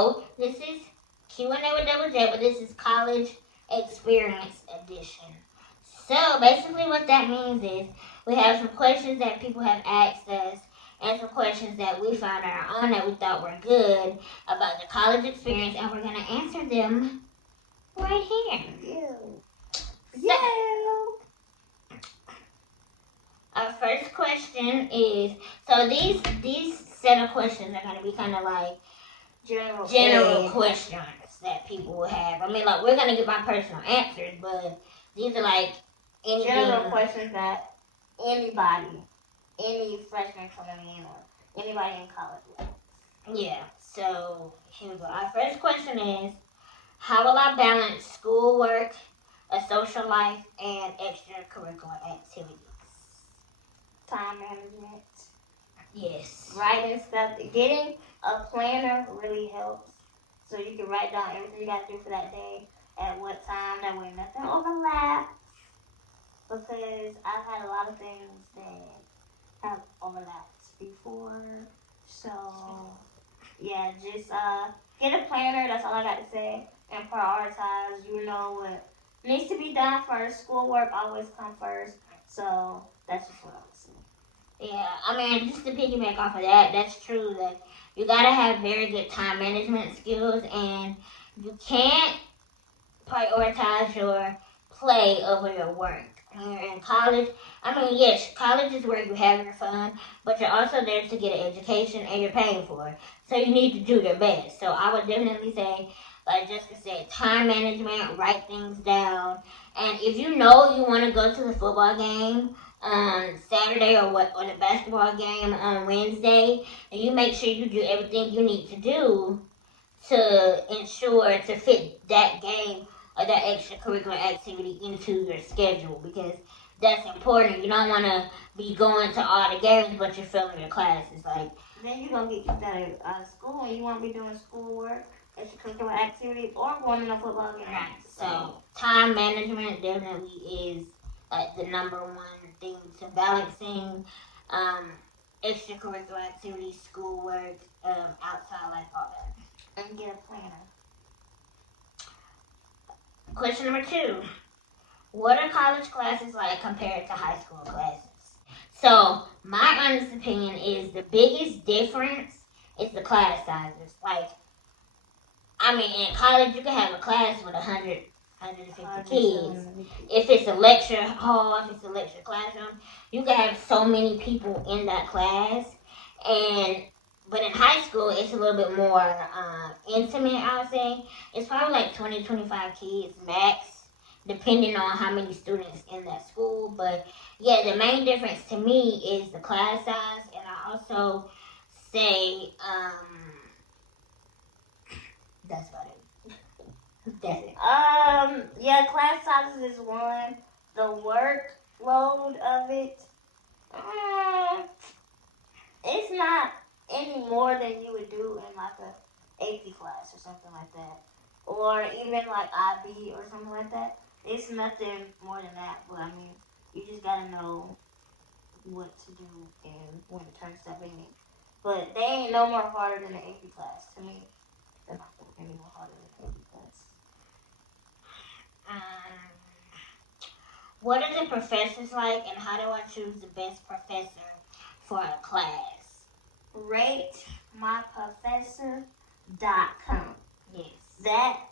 So, this is Q&A with Double J, but this is College Experience Edition. So, basically what that means is we have some questions that people have asked us and some questions that we found on our own that we thought were good about the college experience, and we're going to answer them right here. Our first question is, so these set of questions are going to be kind of like general questions that people will have. I mean, like, we're going to give my personal answers, but these are like anything. General questions that anybody, any freshman coming in or anybody in college will. Yeah, so here we go. Our first question is, how will I balance schoolwork, a social life, and extracurricular activities? Time management. Yes. Writing stuff. Getting a planner really helps. So you can write down everything you got to do for that day at what time. That way nothing overlaps. Because I've had a lot of things that have overlapped before. So, yeah, just get a planner. That's all I got to say. And prioritize. You know what needs to be done first. Schoolwork always comes first. So, that's just what I would say. Yeah, I mean, just to piggyback off of that, that's true that you gotta have very good time management skills, and you can't prioritize your play over your work. When you're in college, I mean, yes, college is where you have your fun, but you're also there to get an education, and you're paying for it. So you need to do your best. So I would definitely say, like Jessica said, time management, write things down, and if you know you want to go to the football game on Saturday or the basketball game on Wednesday, and you make sure you do everything you need to do to ensure to fit that game or that extracurricular activity into your schedule, because that's important. You don't want to be going to all the games but you're failing your classes. Like, then you're going to get kicked out of school and you won't be doing schoolwork, extracurricular activities, or going to a football game. Right. So time management definitely is like the number one thing to balancing extracurricular activities, schoolwork, outside life, all that. And get a planner. Question number 2. What are college classes like compared to high school classes? So, my honest opinion is the biggest difference is the class sizes. Like, I mean, in college, you can have a class with 150 kids. If it's a lecture hall, if it's a lecture classroom, you can have so many people in that class. But in high school, it's a little bit more intimate, I would say. It's probably like 20, 25 kids max, depending on how many students in that school. But yeah, the main difference to me is the class size, and I also say that's about it. That's it. Yeah, class sizes is one. The workload of it, it's not any more than you would do in like a AP class or something like that, or even like IB or something like that. It's nothing more than that. But I mean, you just gotta know what to do and when to turn stuff in. But they ain't no more harder than an AP class to me. They're not any more harder than an AP class. What are the professors like, and how do I choose the best professor for a class? RateMyProfessor.com. Yes.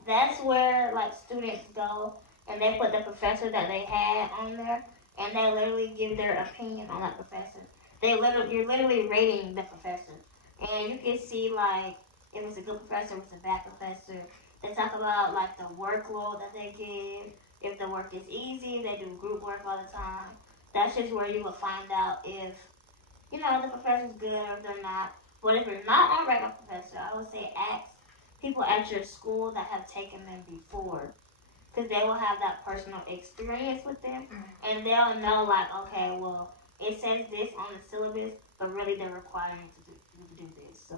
That's where like students go and they put the professor that they had on there, and they literally give their opinion on that professor. You're literally rating the professor, and you can see like if it's a good professor, if it's a bad professor. They talk about like the workload that they give. If the work is easy, they do group work all the time. That's just where you will find out if the professor's good or if they're not. But if you're not on regular professor, I would say ask people at your school that have taken them before, because they will have that personal experience with them, and they'll know like, okay, well, it says this on the syllabus, but really they're requiring you to do this. So,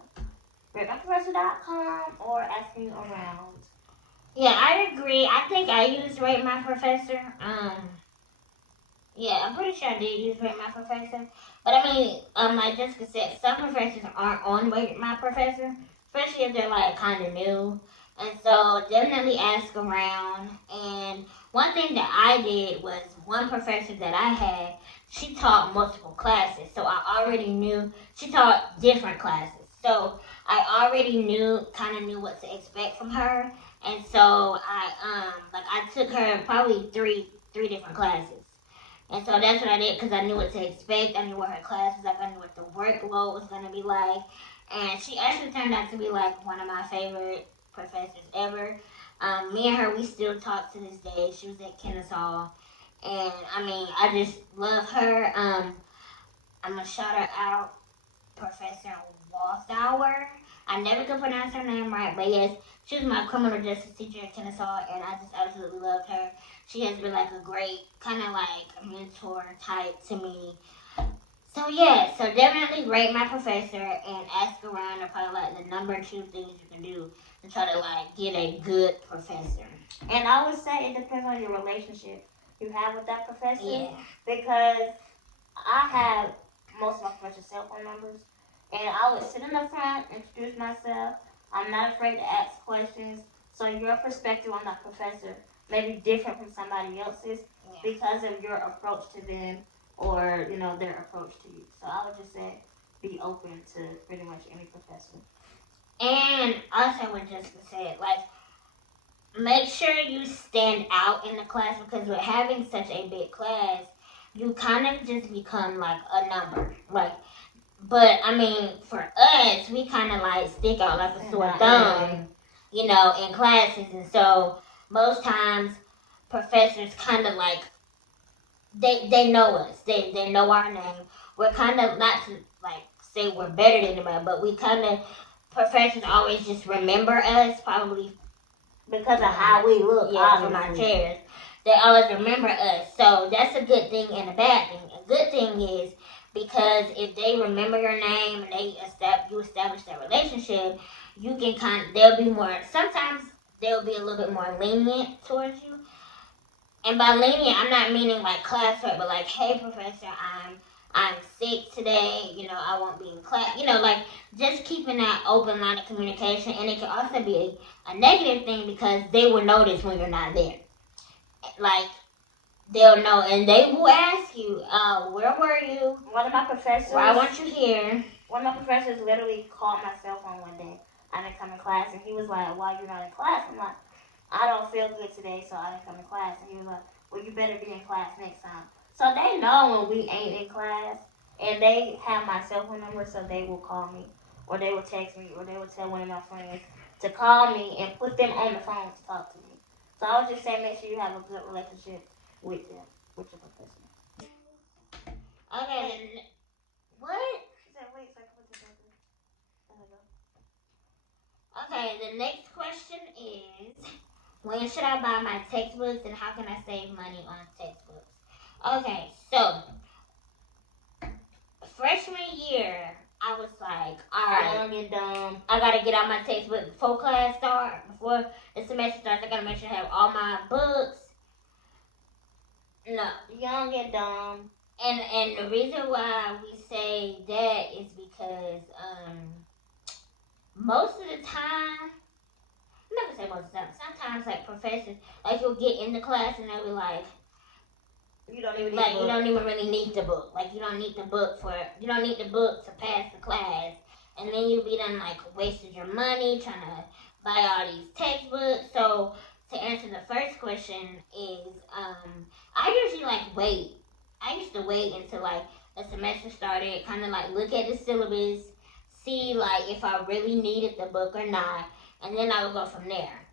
RateMyProfessor.com or asking around. Yeah, I agree. I think I used Rate My Professor. Yeah, I'm pretty sure I did use Rate My Professor. But I mean, like Jessica said, some professors aren't on Rate My Professor. especially if they're like kind of new. And so definitely ask around. And one thing that I did was one professor that I had, she taught multiple classes. So I already knew she taught different classes. So I already kind of knew what to expect from her. And so I took her probably three different classes. And so that's what I did because I knew what to expect. I knew what her class was like. I knew what the workload was going to be like. And she actually turned out to be like one of my favorite professors ever. Me and her, we still talk to this day. She was at Kennesaw. And I mean, I just love her. I'm going to shout her out, Professor Wallstauer. I never could pronounce her name right, but yes, she was my criminal justice teacher at Kennesaw, and I just absolutely loved her. She has been like a great kind of like mentor type to me. So yeah, so definitely rate my professor and ask around are probably like the number 2 things you can do to try to like get a good professor. And I would say it depends on your relationship you have with that professor. Yeah. Because I have most of my professor's cell phone numbers, and I would sit in the front, introduce myself. I'm not afraid to ask questions. So your perspective on that professor may be different from somebody else's because of your approach to them or, you know, their approach to you. So I would just say be open to pretty much any professor. And also what Jessica said, like, make sure you stand out in the class because with having such a big class, you kind of just become like a number. Like, but I mean, for us, we kind of like stick out like a sore thumb, you know, in classes. And so most times professors kind of like, they know us. They know our name. We're kind of, not to like say we're better than anybody, but we kind of, professors always just remember us probably because of how we look. From our chairs. They always remember us. So that's a good thing and a bad thing. A good thing is because if they remember your name and you establish that relationship, you can sometimes they'll be a little bit more lenient towards you. And by lenient, I'm not meaning like class work, but like, hey professor, I'm sick today, you know, I won't be in class. You know, like just keeping that open line of communication. And it can also be a negative thing because they will notice when you're not there. Like, they'll know, and they will ask you, where were you? One of my professors, why weren't you here? One of my professors literally called my cell phone one day. I didn't come in class, and he was like, why you not in class? I'm like, I don't feel good today, so I didn't come in class. And he was like, well, you better be in class next time. So they know when we ain't in class, and they have my cell phone number, so they will call me, or they will text me, or they will tell one of my friends to call me and put them on the phone to talk to me. So I would just say make sure you have a good relationship with them, with your professor. Okay, then, what? She said, wait, so I can put this over. Okay, the next question is, when should I buy my textbooks and how can I save money on textbooks? Okay, so freshman year, I was like, alright, Young and dumb. I gotta get out my textbook before class starts, before the semester starts. I gotta make sure I have all my books. No, young and dumb. And the reason why we say that is because most of the time, I'm not gonna say most of the time, sometimes like professors, like you'll get in the class and they'll be like, you don't even really need the book. Like you don't need the book to pass the class. And then you'll be done like wasted your money trying to buy all these textbooks. So to answer the first question is, I usually like wait. I used to wait until like the semester started, kind of like look at the syllabus, see like if I really needed the book or not, and then I would go from there.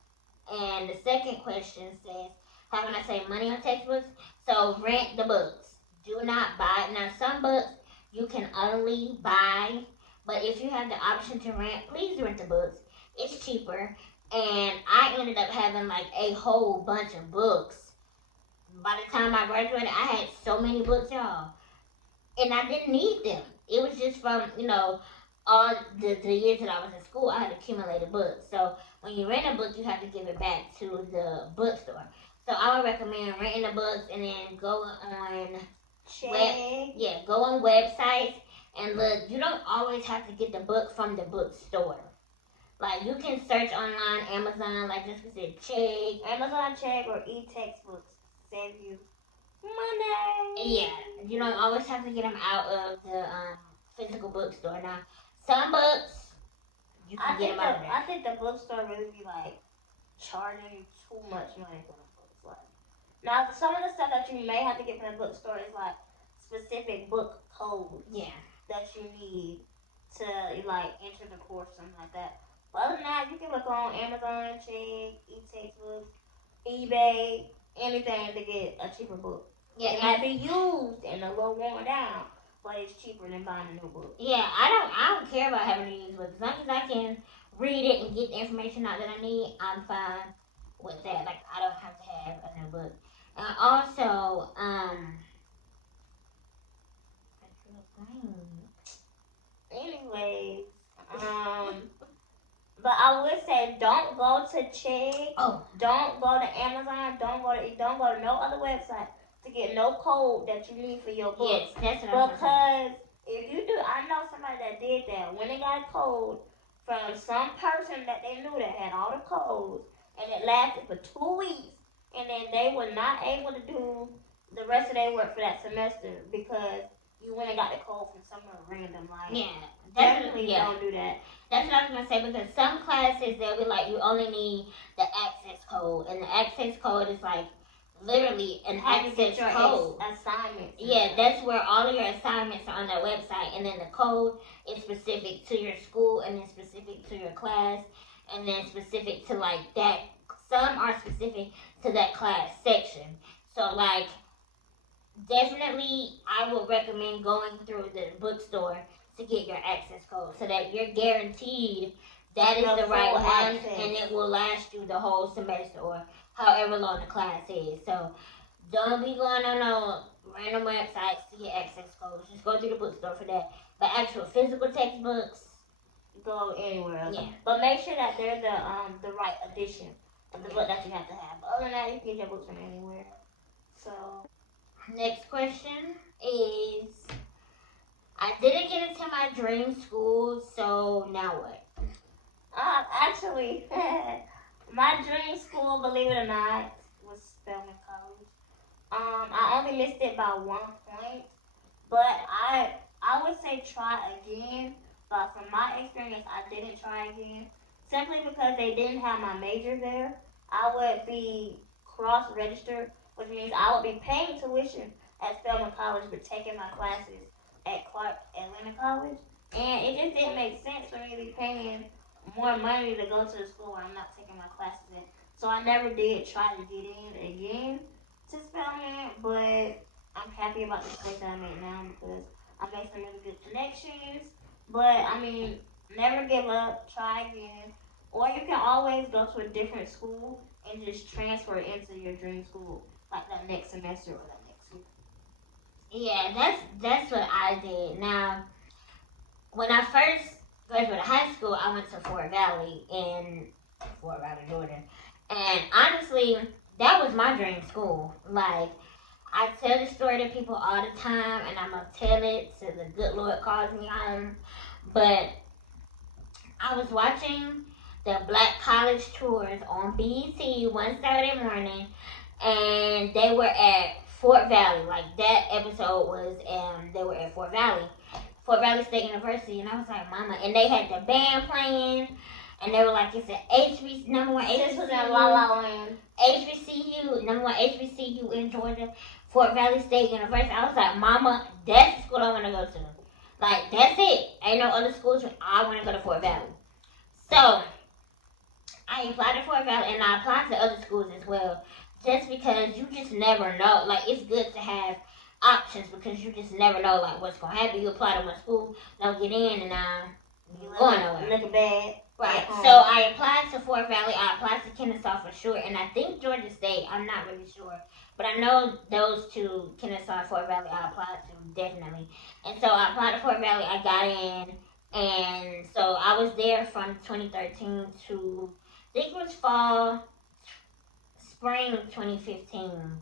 And the second question says, how can I save money on textbooks? So rent the books. Do not buy. Now some books you can only buy, but if you have the option to rent, please rent the books. It's cheaper. And I ended up having like a whole bunch of books. By the time I graduated, I had so many books, y'all. And I didn't need them. It was just from, all the years that I was in school, I had accumulated books. So when you rent a book, you have to give it back to the bookstore. So I would recommend renting the books and then go on go on websites and look. You don't always have to get the book from the bookstore. Like, you can search online, Amazon, like Jessica said, check. Amazon check or e-textbooks save you money. Yeah, you don't always have to get them out of the physical bookstore. Now, some books, you can get them out of there. I think the bookstore really be like charging you too much money for the books. Like, now, some of the stuff that you may have to get from the bookstore is like specific book codes. Yeah. That you need to like enter the course, something like that. But other than that, you can look on Amazon, check, e-textbooks, eBay, anything to get a cheaper book. Yeah, it might be used and a little worn down, but it's cheaper than buying a new book. Yeah, I don't care about having to use books. As long as I can read it and get the information out that I need, I'm fine with that. Like, I don't have to have a new book. And also, anyways, but I would say don't go to check. Oh. Don't go to Amazon. Don't go to no other website to get no code that you need for your book. Yes, that's what I'm saying. Because if you do, I know somebody that did that. When they got a code from some person that they knew that had all the codes, and it lasted for 2 weeks, and then they were not able to do the rest of their work for that semester because you went and got the code from somewhere random. Like, yeah, definitely don't do that. That's what I was gonna say, because some classes they'll be like, you only need the access code, and the access code is like literally an access code. Assignments. Yeah, that's where all of your assignments are on that website, and then the code is specific to your school, and then specific to your class, and then specific to like that. Some are specific to that class section. So like, definitely, I would recommend going through the bookstore to get your access code so that you're guaranteed that is the right one, and it will last you the whole semester or however long the class is. So don't be going on no random websites to get access codes. Just go through the bookstore for that. But actual physical textbooks, go anywhere else. Yeah. But make sure that they're the right edition of the book that you have to have. But other than that, you can get your books from anywhere. So next question is, I didn't get into my dream school, so now what? Actually, my dream school, believe it or not, was Spelman College. I only missed it by 1 point, but I would say try again. But from my experience, I didn't try again simply because they didn't have my major there. I would be cross-registered, which means I would be paying tuition at Spelman College but taking my classes at Clark Atlanta College, and it just didn't make sense for me to be paying more money to go to the school where I'm not taking my classes in. So I never did try to get in again to Spelman, but I'm happy about the place that I'm at now because I made some really good connections. But I mean, never give up, try again, or you can always go to a different school and just transfer into your dream school like that next semester or that next year. Yeah, that's what I did. Now, when I first graduated high school, I went to Fort Valley, Georgia. And honestly, that was my dream school. Like, I tell the story to people all the time, and I'm going to tell it till the good Lord calls me home. But I was watching the Black College Tours on BET one Saturday morning, and they were at Fort Valley. Like, that episode was, they were at Fort Valley State University, and I was like, mama, and they had the band playing, and they were like, it's an number one HBCU in Georgia, Fort Valley State University. I was like, mama, that's the school I want to go to. Like, that's it. Ain't no other schools. I want to go to Fort Valley. So, I applied to Fort Valley, and I applied to other schools as well, just because you just never know. Like, it's good to have options because you just never know, like, what's going to happen. You apply to one school, don't get in, and you're going nowhere. Looking bad. Right. So, I applied to Fort Valley. I applied to Kennesaw for sure, and I think Georgia State. I'm not really sure. But I know those two, Kennesaw and Fort Valley, I applied to, definitely. And so, I applied to Fort Valley. I got in, and so I was there from 2013 to, I think it was spring 2015.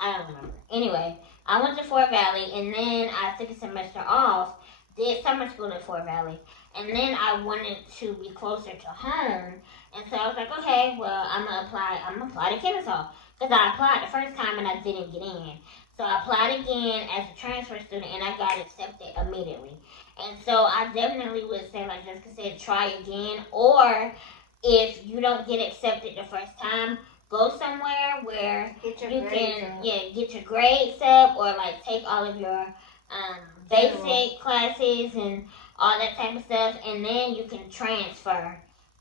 I don't remember. Anyway, I went to Fort Valley, and then I took a semester off did summer school at Fort Valley, and then I wanted to be closer to home, and so I was like, okay, well, I'm gonna apply to Kennesaw, because I applied the first time and I didn't get in. So I applied again as a transfer student, and I got accepted immediately. And so I definitely would say, like Jessica said, try again, or if you don't get accepted the first time, go somewhere where you can get your grades up, or like take all of your basic classes and all that type of stuff, and then you can transfer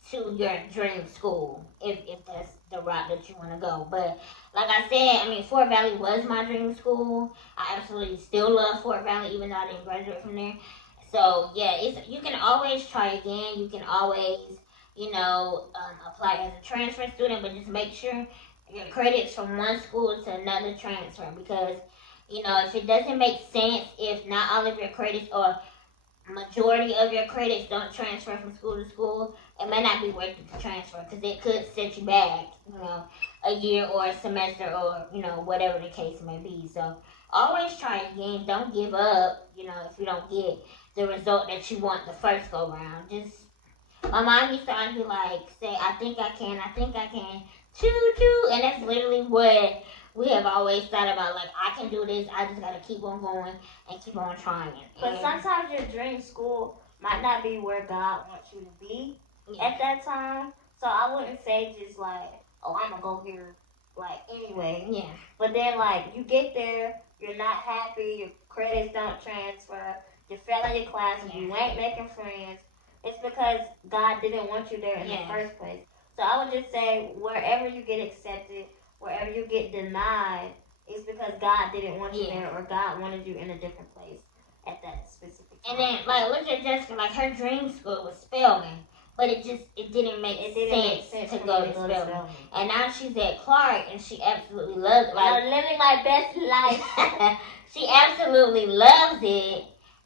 to your dream school if that's the route that you want to go. But like I said, I mean, Fort Valley was my dream school. I absolutely still love Fort Valley, even though I didn't graduate from there. So yeah, you can always try again. You can always, apply as a transfer student, but just make sure your credits from one school to another transfer, because if it doesn't make sense, if not all of your credits or majority of your credits don't transfer from school to school, it may not be worth it to transfer, because it could set you back, a year or a semester, or whatever the case may be. So always try again. Don't give up. If you don't get the result that you want the first go round. Just my mom used to always be like, say, I think I can, choo choo, and that's literally what we have always thought about. Like, I can do this. I just gotta keep on going and keep on trying. But sometimes your dream school might not be where God wants you to be at that time. So I wouldn't say just like, oh, I'm gonna go here, like, anyway. Yeah. But then, like, you get there, you're not happy, your credits don't transfer, you're failing your classes, you ain't making friends. It's because God didn't want you there in the first place. So I would just say, wherever you get accepted, wherever you get denied, it's because God didn't want you there, or God wanted you in a different place at that specific time. And then, like, look at Jessica, like, her dream school was Spelman, but it didn't make sense to go to Spelman. And now she's at Clark, and she absolutely loves it. Like, living my best life. She absolutely loves it.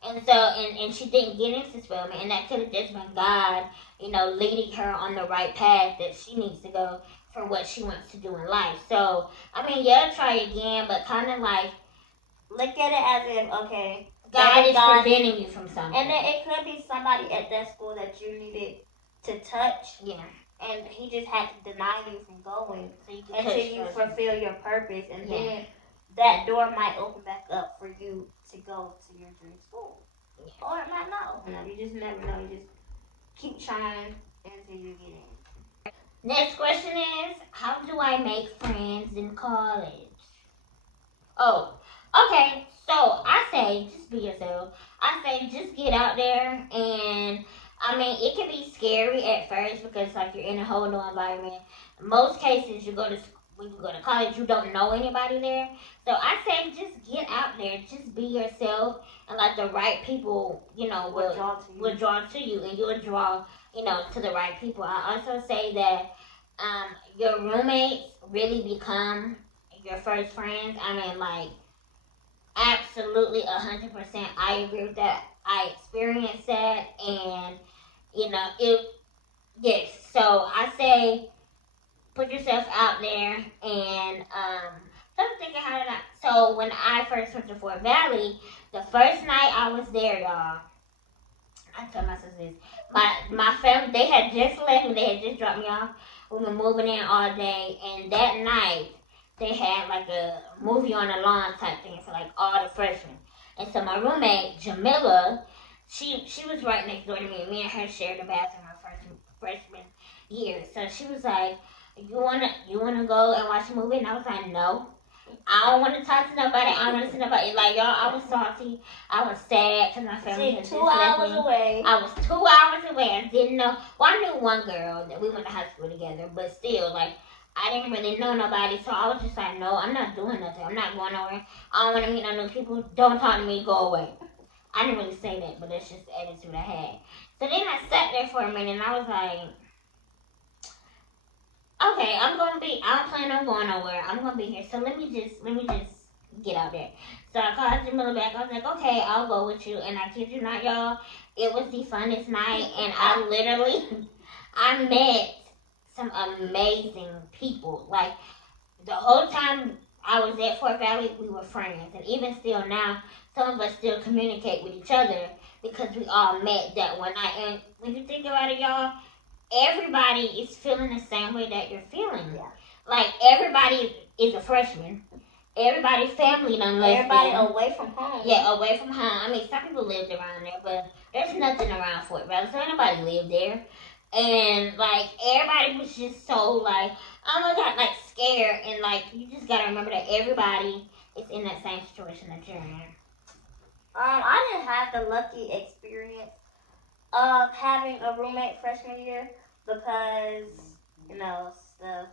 And so, and she didn't get into Spelman, and that could have just been God, leading her on the right path that she needs to go for what she wants to do in life. So, I mean, try again, but kind of like, look at it as if, okay, God is preventing you from something. And then it could be somebody at that school that you needed to touch. Yeah. And he just had to deny you from going until you fulfill your purpose. And then that door might open back up for you to go to your dream school. Yeah. Or it might not open up. You just never know. You just keep trying until you get in. Next question is, how do I make friends in college? Oh, okay. So I say, just be yourself. I say, just get out there, and I mean, it can be scary at first because like you're in a whole new environment. In most cases, when you go to college, you don't know anybody there. So I say, just get out there, just be yourself, and like the right people, will draw to you, and you'll draw, to the right people. I also say that your roommates really become your first friends. I mean, like, absolutely 100%. I agree with that. I experienced that, and yes. So I say, put yourself out there, and I'm thinking how did I. So when I first went to Fort Valley, the first night I was there, y'all, I told my sisters, my family, they had just left me. They had just dropped me off. We were moving in all day, and that night they had like a movie on the lawn type thing for like all the freshmen. And so my roommate Jamila, she was right next door to me. Me and her shared the bathroom our freshman year. So she was like, "You wanna go and watch a movie?" And I was like, "No, I don't want to talk to nobody. I don't want to see nobody." Like, y'all, I was salty. I was sad because my family had just left me. 2 hours away. I was 2 hours away. I didn't know. Well, I knew one girl that we went to high school together, but still, like, I didn't really know nobody. So I was just like, no, I'm not doing nothing. I'm not going nowhere. I don't want to meet no new people. Don't talk to me. Go away. I didn't really say that, but that's just the attitude I had. So then I sat there for a minute, and I was like, okay, I don't plan on going nowhere. I'm going to be here. So let me just get out there. So I called Jamila back. I was like, okay, I'll go with you. And I kid you not, y'all, it was the funnest night. And I met some amazing people. Like, the whole time I was at Fort Valley, we were friends. And even still now, some of us still communicate with each other because we all met that one night. And when you think about it, y'all, everybody is feeling the same way that you're feeling. Yeah. Like, everybody is a freshman. Everybody's family done left. Everybody away from home. Yeah, away from home. I mean, some people lived around there, but there's nothing around Fort Valley, so nobody lived there. And, like, everybody was just so, like, oh my God, like, scared. And, like, you just gotta remember that everybody is in that same situation that you're in. I didn't have the lucky experience of having a roommate freshman year because, you know, stuff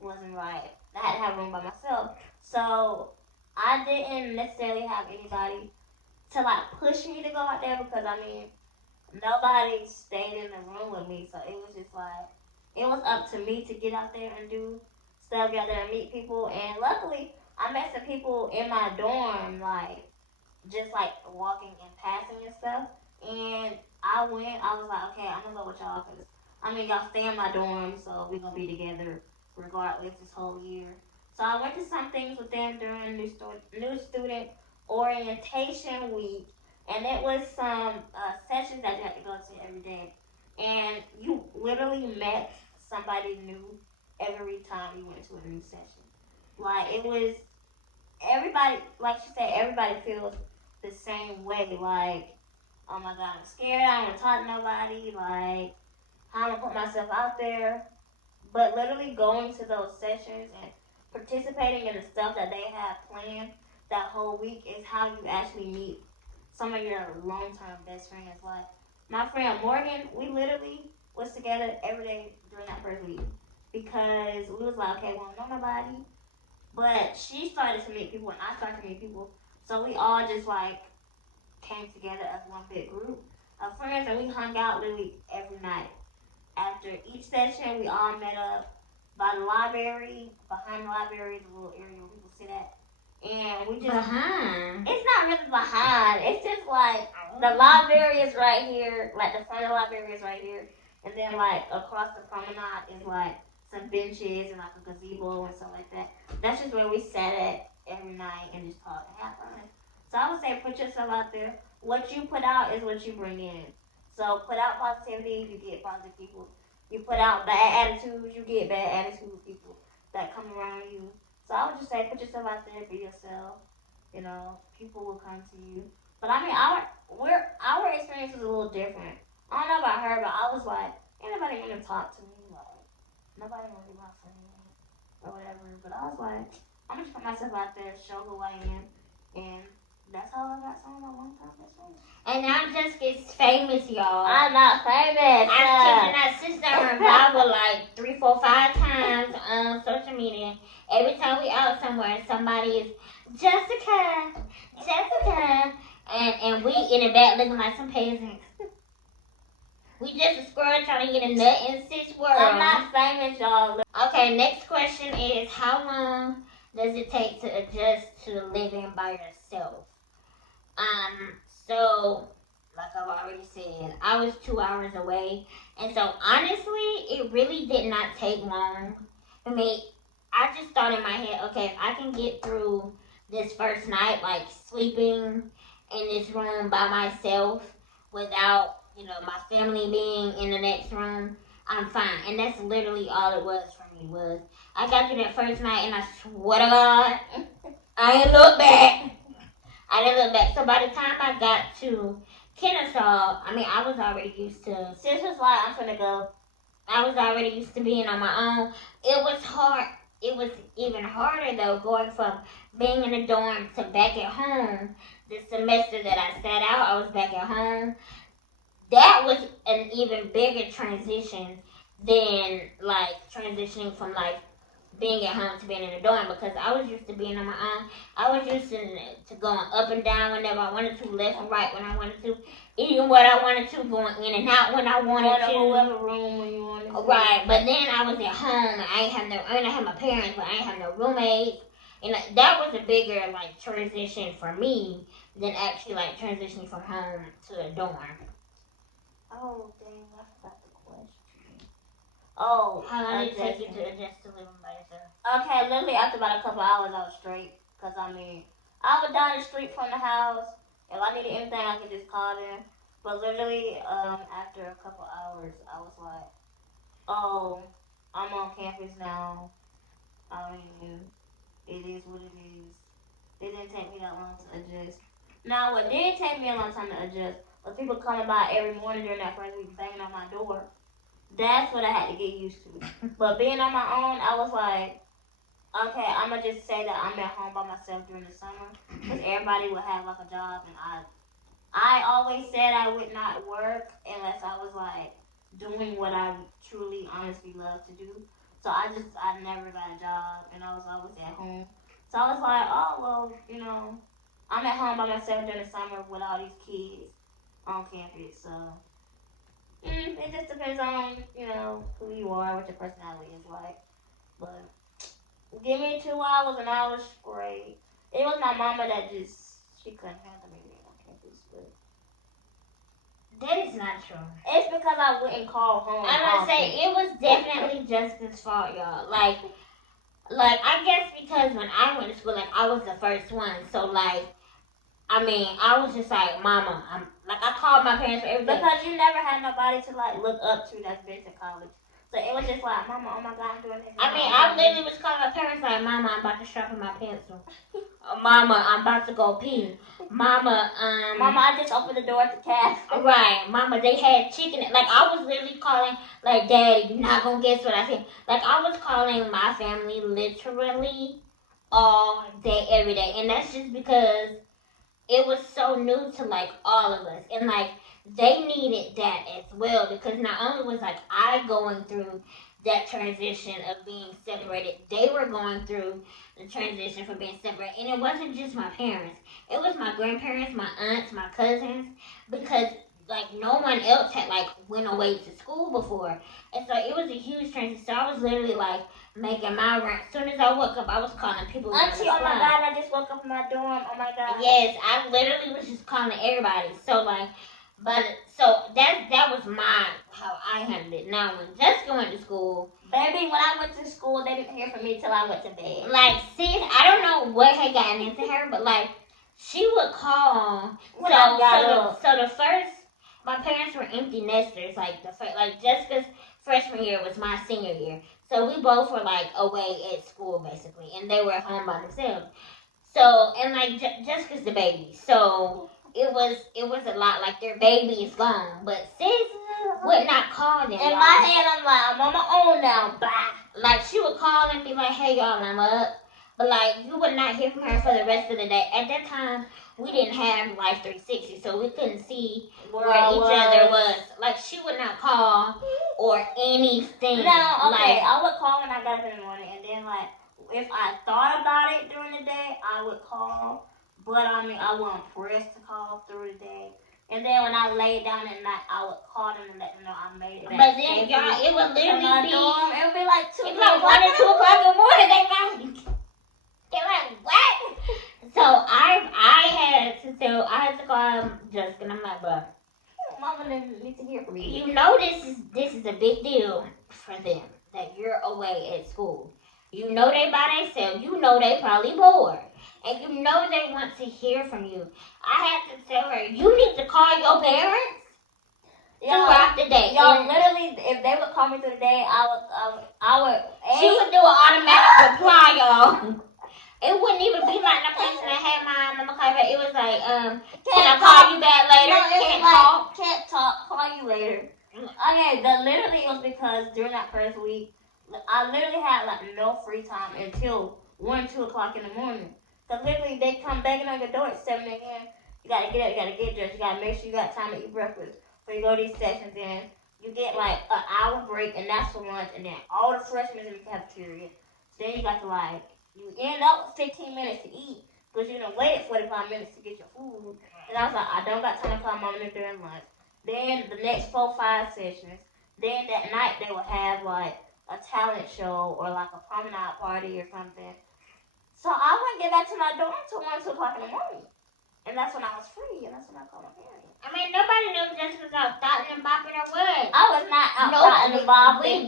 wasn't right. I had to have a room by myself. So I didn't necessarily have anybody to, like, push me to go out there because, I mean, nobody stayed in the room with me. So it was just like, it was up to me to get out there and do stuff, get out there and meet people. And luckily, I met some people in my dorm, like, just, like, walking and passing and stuff. And I was like, okay, I'm going to go with y'all because, I mean, y'all stay in my dorm, so we're going to be together regardless this whole year. So I went to some things with them during new student orientation week, and it was some sessions that you had to go to every day. And you literally met somebody new every time you went to a new session. Like, it was, everybody, like she said, everybody feels the same way. Like, oh my God, I'm scared, I don't want to talk to nobody, like, how am I put myself out there? But literally going to those sessions and participating in the stuff that they have planned that whole week is how you actually meet some of your long-term best friends. Like, my friend Morgan, we literally was together every day during that first week because we was like, okay, we don't know nobody. But she started to meet people and I started to meet people. So we all just, like, came together as one big group of friends and we hung out literally every night. After each session, we all met up by the library. Behind the library is a little area where people sit at. And we just... Behind? It's not really behind. It's just like the library is right here. Like the front of the library is right here. And then like across the promenade is like some benches and like a gazebo and stuff like that. That's just where we sat at every night and just talked and had fun. So I would say put yourself out there. What you put out is what you bring in. So put out positivity, you get positive people. You put out bad attitudes, you get bad attitude people that come around you. So I would just say put yourself out there for yourself. You know, people will come to you. But I mean, our experience was a little different. I don't know about her, but I was like, ain't nobody gonna talk to me. Like, nobody gonna be my friend or whatever. But I was like, I'm just put myself out there, show who I am, and that's how I got some of my long-term best friends. And now Jess gets famous, y'all. I'm not famous. I've seen that sister revival like 3, 4, 5 times on social media. Every time we out somewhere, somebody is Jessica, and we in the back looking like some peasants. We just a squirrel trying to get a nut in 6 world. I'm not famous, y'all. Okay, next question is how long does it take to adjust to living by yourself? So, like I've already said, I was 2 hours away. And so, honestly, it really did not take long for me. I just thought in my head, okay, if I can get through this first night, like sleeping in this room by myself without, you know, my family being in the next room, I'm fine. And that's literally all it was for me was I got through that first night and I swear to God, I didn't look back. So by the time I got to Kennesaw, I mean, I was already used to... Sis was like, I'm finna go. I was already used to being on my own. It was hard. It was even harder, though, going from being in a dorm to back at home. The semester that I sat out, I was back at home. That was an even bigger transition than, like, transitioning from, like, being at home to being in a dorm because I was used to being on my own. I was used to going up and down whenever I wanted to, left and right when I wanted to, eating what I wanted to, going in and out when I wanted to. Whoever room when you wanted to. Right, but then I was at home and I didn't have my parents, but I ain't have no roommates. And that was a bigger, like, transition for me than actually, like, transitioning from home to a dorm. Oh, dang, I forgot the question. Oh, how long did it take you to adjust to living by yourself? Okay, literally after about a couple hours, I was straight. Because, I mean, I was down the street from the house, If I needed anything, I could just call them. But literally, after a couple hours, I was like, oh, I'm on campus now. I mean, it is what it is. It didn't take me that long to adjust. Now, what did take me a long time to adjust was people coming by every morning during that first week banging on my door. That's what I had to get used to. But being on my own, I was like, okay, I'm going to just say that I'm at home by myself during the summer. Because everybody would have like a job. And I always said I would not work unless I was like doing what I truly, honestly love to do. So I never got a job. And I was always at home. So I was like, oh, well, you know, I'm at home by myself during the summer with all these kids on campus. So it just depends on, you know, who you are, what your personality is like. But give me 2 hours and I was great. It was my mama that she couldn't handle me being on campus. But That is not true. it's because I wouldn't call home. I'm gonna say it was definitely Jessica's fault, y'all. Like I guess because when I went to school, like I was the first one, so like I mean I was just like, Mama, I called my parents for everything. Because you never had nobody to like look up to that's been to college. So it was just like, Mama, oh my God, I'm doing this. I mean, I literally was calling my parents like, Mama, I'm about to sharpen my pencil. Mama, I'm about to go pee. Mama, Mama, I just opened the door at the cafe. Right, Mama, they had chicken. Like, I was literally calling, like, Daddy, you're not going to guess what I said. Like, I was calling my family literally all day, every day. And that's just because it was so new to, like, all of us. And, like, they needed that as well, because not only was like I going through that transition of being separated, they were going through the transition for being separated. And it wasn't just my parents, it was my grandparents, my aunts, my cousins, because like no one else had like went away to school before. And so it was a huge transition. So I was literally like making my round. As soon as I woke up, I was calling people. Auntie, oh my God, I just woke up in my dorm. Oh my God. Yes, I literally was just calling everybody. So like, but so that was how I handled it. Now when Jessica went to school, baby, when I went to school, they didn't hear from me till I went to bed. Like, sis, I don't know what had gotten into her, but like she would call. So the first, my parents were empty nesters. Like like Jessica's freshman year was my senior year, so we both were like away at school basically, and they were at home by themselves. So and like Jessica's the baby, so. It was a lot, like their baby is gone, but sis would not call them. In my head, I'm like, I'm on my own now, bye. Like she would call and be like, hey y'all, I'm up. But like you would not hear from her for the rest of the day. At that time, we didn't have Life 360, so we couldn't see where each other was. Like she would not call or anything. No, okay, I would call when I got up in the morning, and then like if I thought about it during the day, I would call. But I mean, I wasn't pressed to call through the day. And then when I laid down at night, I would call them and let them know I made it. But then, y'all, it would literally be... It would be like 2 It'd be like 1 or 2 o'clock in the morning. They're like, what? So I had to call Jessica, and I'm like, bro, Mama didn't need to hear from you. You know this is a big deal for them, that you're away at school. You know they by themselves. You know they probably bored. And you know they want to hear from you. I had to tell her, you need to call your parents throughout the day. Y'all, literally, if they would call me through the day, I would. She would do an automatic reply, y'all. It wouldn't even be like the person that had my mama call back. It was like, can I call you back later? No, can't talk. Call you later. Okay, literally it was because during that first week, I literally had like no free time until 1, 2 o'clock in the morning. Cause literally they come banging on your door at 7 a.m. You gotta get up, you gotta get dressed, you gotta make sure you got time to eat breakfast before you go to these sessions. And you get like an hour break, and that's for lunch. And then all the freshmen in the cafeteria. So then you got to like, you end up with 15 minutes to eat because you done waited 45 minutes to get your food. And I was like, I don't got time to call mama during lunch. Then the next 4, 5 sessions. Then that night they would have like a talent show or like a promenade party or something. So I wouldn't get back to my dorm until 1, 2 o'clock in the morning. And that's when I was free, and that's when I called my parents. I mean, nobody knew Jess was out thotting and bopping or what. I was not out thotting and bopping.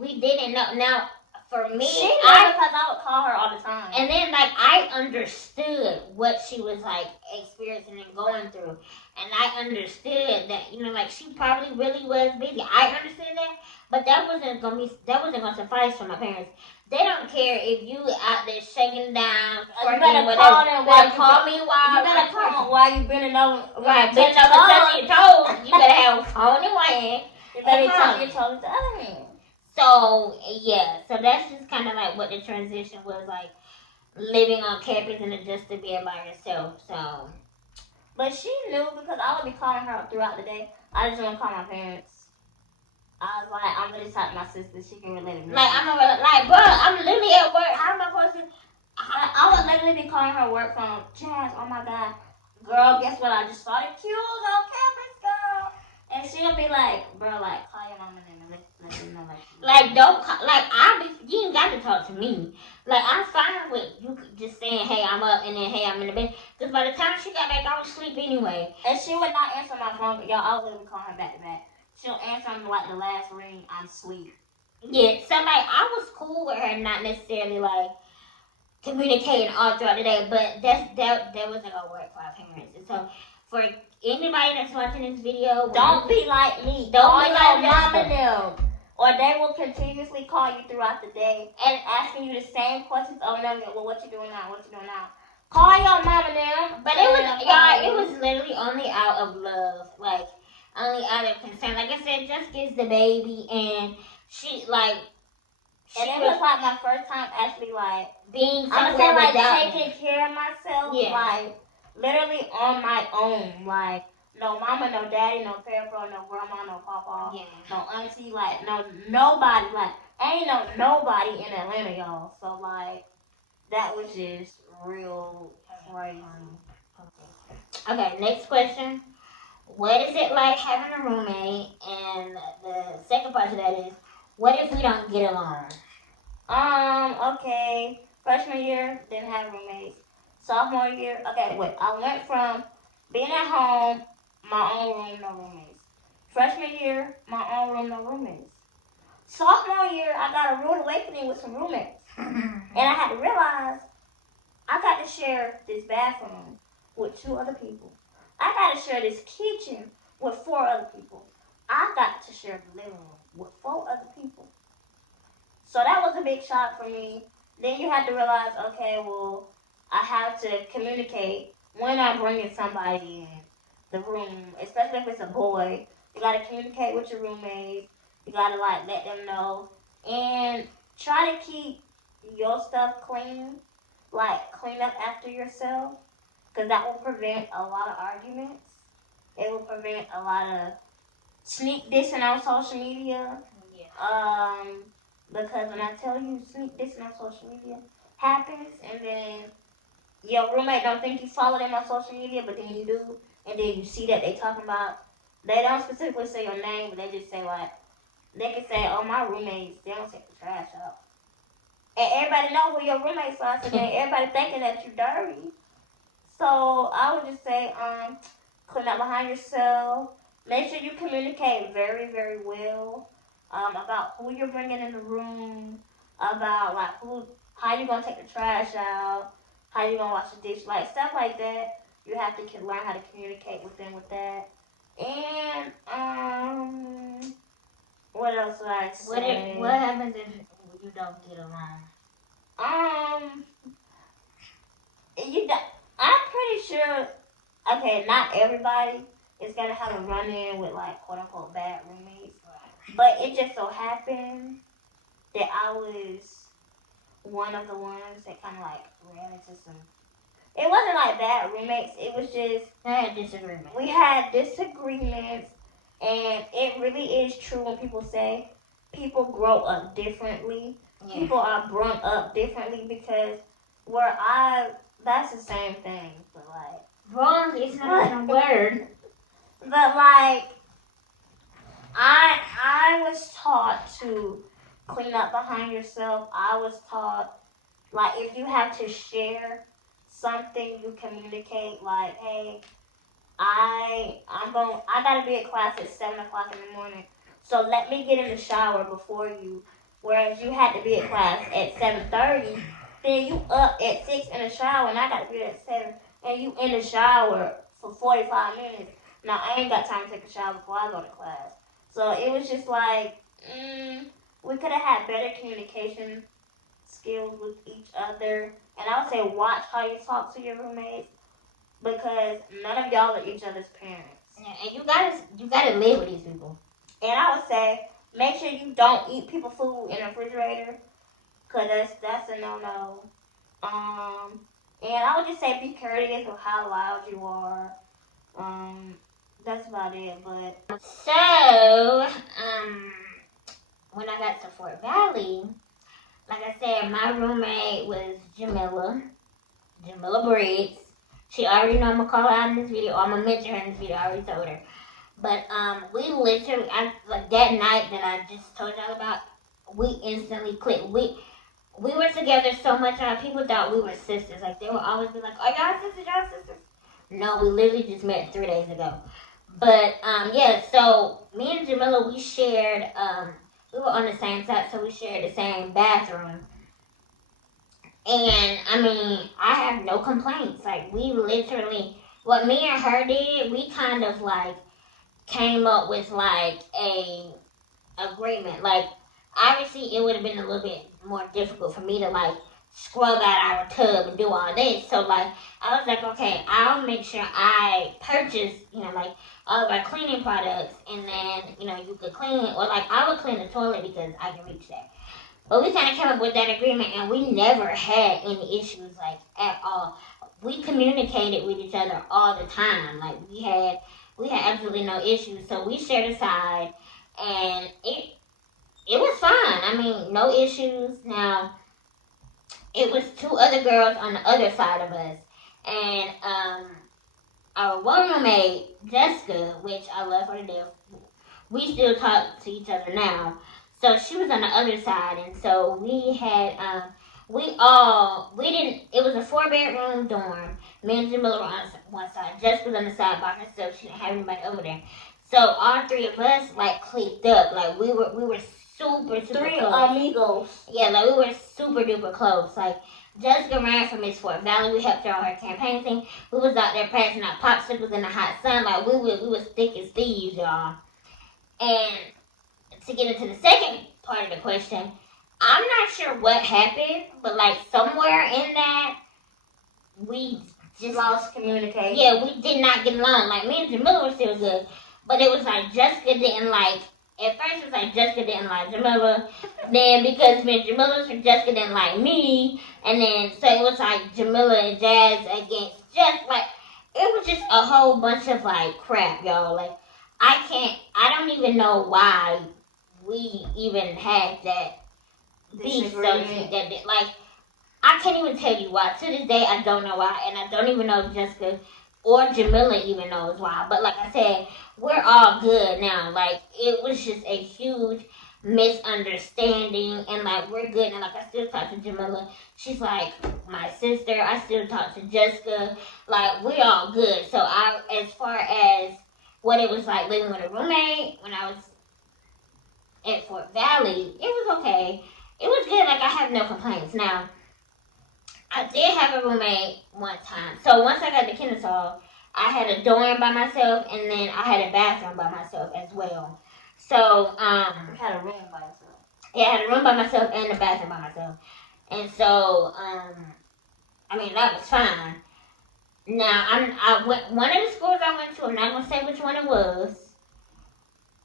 We didn't know. Now, for me, She knew because I would call her all the time. And then, like, I understood what she was, like, experiencing and going through. And I understood that, you know, like, she probably really was busy. I understood that. But that wasn't going to suffice for my parents. They don't care if you out there shaking down, you better call them. Call me while you better call while you bending over. Right, bending over, touching your toes. You better have a phone in one hand. You better touch your toes with the other hand. So, yeah. So, that's just kind of like what the transition was like. Living on campus and just to be by yourself. So. But she knew because I would be calling her throughout the day. I just want to call my parents. I was like, I'm really talking to my sister. She can relate to me. Like, bro, I'm literally at work. How am I supposed to? I would literally be calling her work phone. Jess, oh my God. Girl, guess what? I just saw the queues on campus, girl. And she'll be like, bro, like, call your mama and let them know. Like, don't call. Like, you ain't got to talk to me. Like, I'm fine with you just saying, hey, I'm up, and then, hey, I'm in the bed. Because by the time she got back, I was asleep anyway. And she would not answer my phone. Y'all, I would literally call her back to back. She'll answer on, like, the last ring. I'm asleep. Yeah, so, like, I was cool with her not necessarily, like, communicating all throughout the day. But that wasn't going to work for our parents. And so, for anybody that's watching this video, don't be like me. Don't be like mom and them. Or they will continuously call you throughout the day and asking you the same questions over and over. Well, what you doing now? What you doing now? Call your mom and them. But it was literally only out of love. Like, only out of concern. Like I said, Jess gets the baby and she, like... And it was like my first time actually, like... being I'm saying, like, taking care of myself. Yeah. Like, literally on my own. Like, no mama, no daddy, no papa, no grandma, no papa, no auntie, like, no nobody. Like, ain't nobody in Atlanta, y'all. So, like, that was just real crazy. Okay, next question. What is it like having a roommate? And the second part of that is, what if we don't get along? Okay. Freshman year, didn't have roommates. Sophomore year, okay, wait. I went from being at home, my own room, no roommates. Freshman year, my own room, no roommates. Sophomore year, I got a rude awakening with some roommates. And I had to realize I got to share this bathroom with 2 other people. I got to share this kitchen with 4 other people. I got to share the living room with 4 other people. So that was a big shock for me. Then you have to realize, okay, well, I have to communicate when I'm bringing somebody in the room, especially if it's a boy. You got to communicate with your roommate. You got to, like, let them know. And try to keep your stuff clean. Like, clean up after yourself. Because that will prevent a lot of arguments. It will prevent a lot of sneak dissing on social media. Yeah. Because when I tell you sneak dissing on social media happens, and then your roommate don't think you follow them on social media, but then you do, and then you see that they talking about, they don't specifically say your name, but they just say, like, they can say, oh, my roommates, they don't take the trash out. And everybody know who your roommates are, so then everybody thinking that you dirty. So I would just say, clean up behind yourself. Make sure you communicate very, very well about who you're bringing in the room, about, like, how you gonna take the trash out, how you gonna wash the dish, like, stuff like that. You have to learn how to communicate with them with that. And what else would I say? What happens if you don't get along? I'm pretty sure. Okay, not everybody is gonna have a run-in with, like, quote unquote bad roommates, but it just so happened that I was one of the ones that kind of, like, ran into some. It wasn't like bad roommates. It was just we had disagreements, and it really is true when people say people grow up differently. Yeah. People are brought up differently because that's the same thing, but, like, wrong is not a word. But, like, I was taught to clean up behind yourself. I was taught, like, if you have to share something, you communicate, like, hey, I gotta be at class at 7 o'clock in the morning, so let me get in the shower before you, whereas you had to be at class at 7:30. Then you up at 6 in the shower, and I got to be at 7, and you in the shower for 45 minutes. Now, I ain't got time to take a shower before I go to class. So it was just like, we could have had better communication skills with each other. And I would say watch how you talk to your roommates, because none of y'all are each other's parents. Yeah, and you gotta live with these people. And I would say make sure you don't eat people's food in the refrigerator, because that's a no-no. And I would just say be courteous with how loud you are. That's about it. But So, when I got to Fort Valley, like I said, my roommate was Jamila Briggs. She already know I'm gonna call her out in this video, or I'm gonna mention her in this video. I already told her. But we literally, like that night that I just told y'all about, we instantly clicked. We were together so much, people thought we were sisters. Like they would always be like, "Are y'all sisters? Y'all sisters?" No, we literally just met 3 days ago. But yeah, so me and Jamila, we shared. We were on the same side, so we shared the same bathroom. And I mean, I have no complaints. Like we literally, what me and her did, we kind of like came up with like a agreement. Like obviously, it would have been a little bit more difficult for me to like scrub out our tub and do all this. So like I was like, okay, I'll make sure I purchase, like all of our cleaning products, and then you could clean it, or like I would clean the toilet because I can reach that. But we kind of came up with that agreement, and we never had any issues like at all. We communicated with each other all the time. Like we had absolutely no issues. So we shared a side, and it was fine. I mean, no issues. Now it was 2 other girls on the other side of us, and our one roommate, Jessica, which I love her to death. We still talk to each other now. So she was on the other side, and so we had, it was a 4-bedroom dorm. Me and Jamila were on one side. Jessica was on the side by herself. She didn't have anybody over there. So all 3 of us, like, clicked up. Like, we were super, super 3 close. amigos. Yeah, like, we were super duper close. Like, Jessica ran for Miss Fort Valley. We helped her on her campaign thing. We was out there passing out popsicles in the hot sun. Like, we was thick as thieves, y'all. And to get into the second part of the question, I'm not sure what happened, but like somewhere in that, we just lost communication. Yeah, we did not get along. Like me and Jamila were still good, but it was like Jessica didn't like. At first, it was like Jessica didn't like Jamila. Then because me and Jamila, Jessica didn't like me, and then so it was like Jamila and Jazz against Jess. Like it was just a whole bunch of like crap, y'all. Like I don't even know why we even had that beef. So that like I can't even tell you why. To this day, I don't know why, and I don't even know if Jessica or Jamila even knows why. But like I said, we're all good now. Like it was just a huge misunderstanding, and like we're good. And like I still talk to Jamila. She's like my sister. I still talk to Jessica. Like we're all good. So as far as what it was like living with a roommate when I was at Fort Valley, it was okay. It was good. Like I have no complaints. Now, I did have a roommate one time. So once I got to Kennesaw, I had a dorm by myself, and then I had a bathroom by myself as well. So you had a room by yourself. Yeah, I had a room by myself and a bathroom by myself. And so I mean that was fine. Now I went one of the schools I went to. I'm not gonna say which one it was.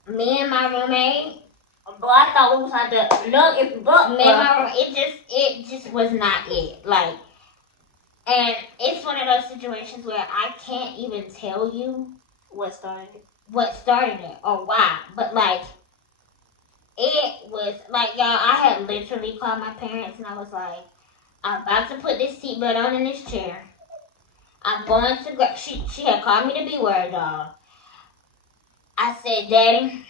Me and my roommate. But I thought we was like the look if but it just was not it. Like, and it's one of those situations where I can't even tell you what started it or why. But like, it was like y'all. I had literally called my parents and I was like, I'm about to put this seatbelt on in this chair. I'm going to go. She had called me to be word, y'all. I said, Daddy,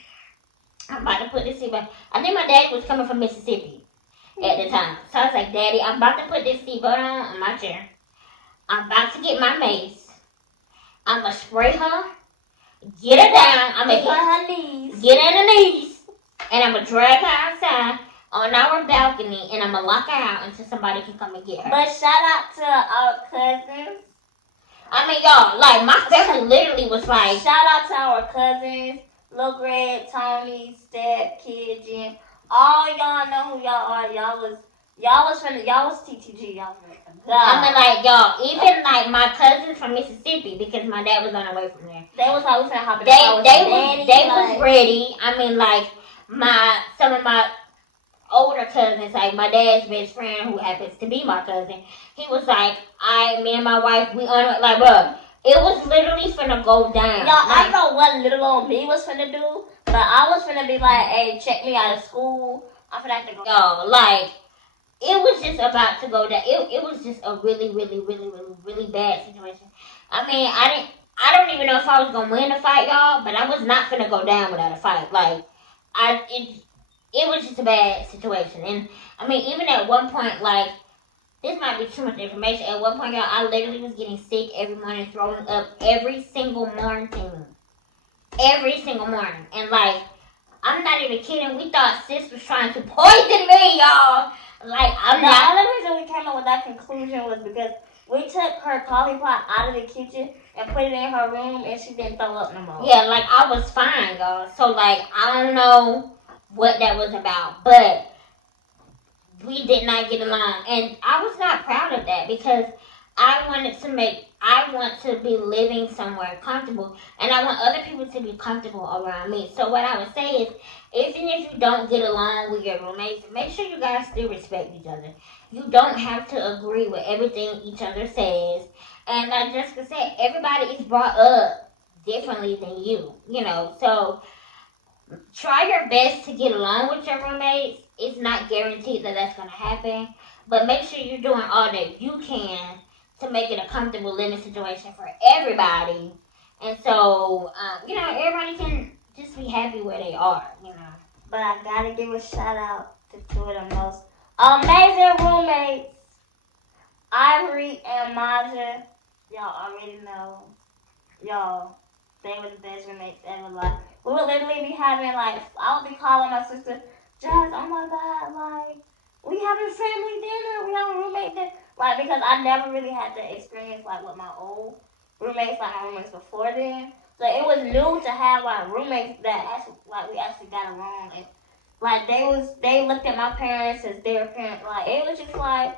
I'm about to put this seatbelt. I think my daddy was coming from Mississippi at the time. So I was like, Daddy, I'm about to put this seatbelt on my chair. I'm about to get my mace. I'm going to spray her. Get her down. I'm going to her knees. Get her knees. And I'm going to drag her outside. on our balcony, and I'm gonna lock her out until somebody can come and get her. But shout out to our cousins. I mean, y'all, like, my family literally was like... Shout out to our cousins, Lil Greg, Tony, Step, Kid, Jen. All y'all know who y'all are. Y'all was TTG. Y'all was I mean, like, y'all, even, like, my cousins from Mississippi, because my dad was on the way from there. They was like, we finna hop in They was ready. I mean, like, some of my older cousins, like my dad's best friend, who happens to be my cousin, he was like, me and my wife, we on it, like, bro, it was literally finna go down. Y'all, I don't know what little old me was finna do, but I was finna be like, hey, check me out of school. I'm finna have to go. Y'all, like, it was just about to go down. It was just a really, really, really, really, really bad situation. I mean, I don't even know if I was gonna win the fight, y'all, but I was not finna go down without a fight. Like, it was just a bad situation. And, I mean, even at one point, like, this might be too much information. At one point, y'all, I literally was getting sick every morning, throwing up every single morning. Every single morning. And, like, I'm not even kidding. We thought sis was trying to poison me, y'all. Like, The only reason we came up with that conclusion was because we took her coffee pot out of the kitchen and put it in her room, and she didn't throw up no more. Yeah, like, I was fine, y'all. So, like, I don't know what that was about, but we did not get along. And I was not proud of that, because I want to be living somewhere comfortable, and I want other people to be comfortable around me. So what I would say is, even if you don't get along with your roommates, make sure you guys still respect each other. You don't have to agree with everything each other says. And like Jessica said, everybody is brought up differently than you, so try your best to get along with your roommates. It's not guaranteed that that's going to happen, but make sure you're doing all that you can to make it a comfortable living situation for everybody. And so, everybody can just be happy where they are, But I gotta give a shout out to two of the most amazing roommates, Ivory and Maja. Y'all already know. Y'all, they were the best roommates ever. Like, we would literally be having, like, I would be calling my sister, Jess, oh my God, like, we having family dinner, we having roommate dinner. Like, because I never really had the experience, like, with my old roommates, like, my roommates before then. So it was new to have, like, roommates that actually, like, we actually got along. And, like, they looked at my parents as their parents. Like, it was just like,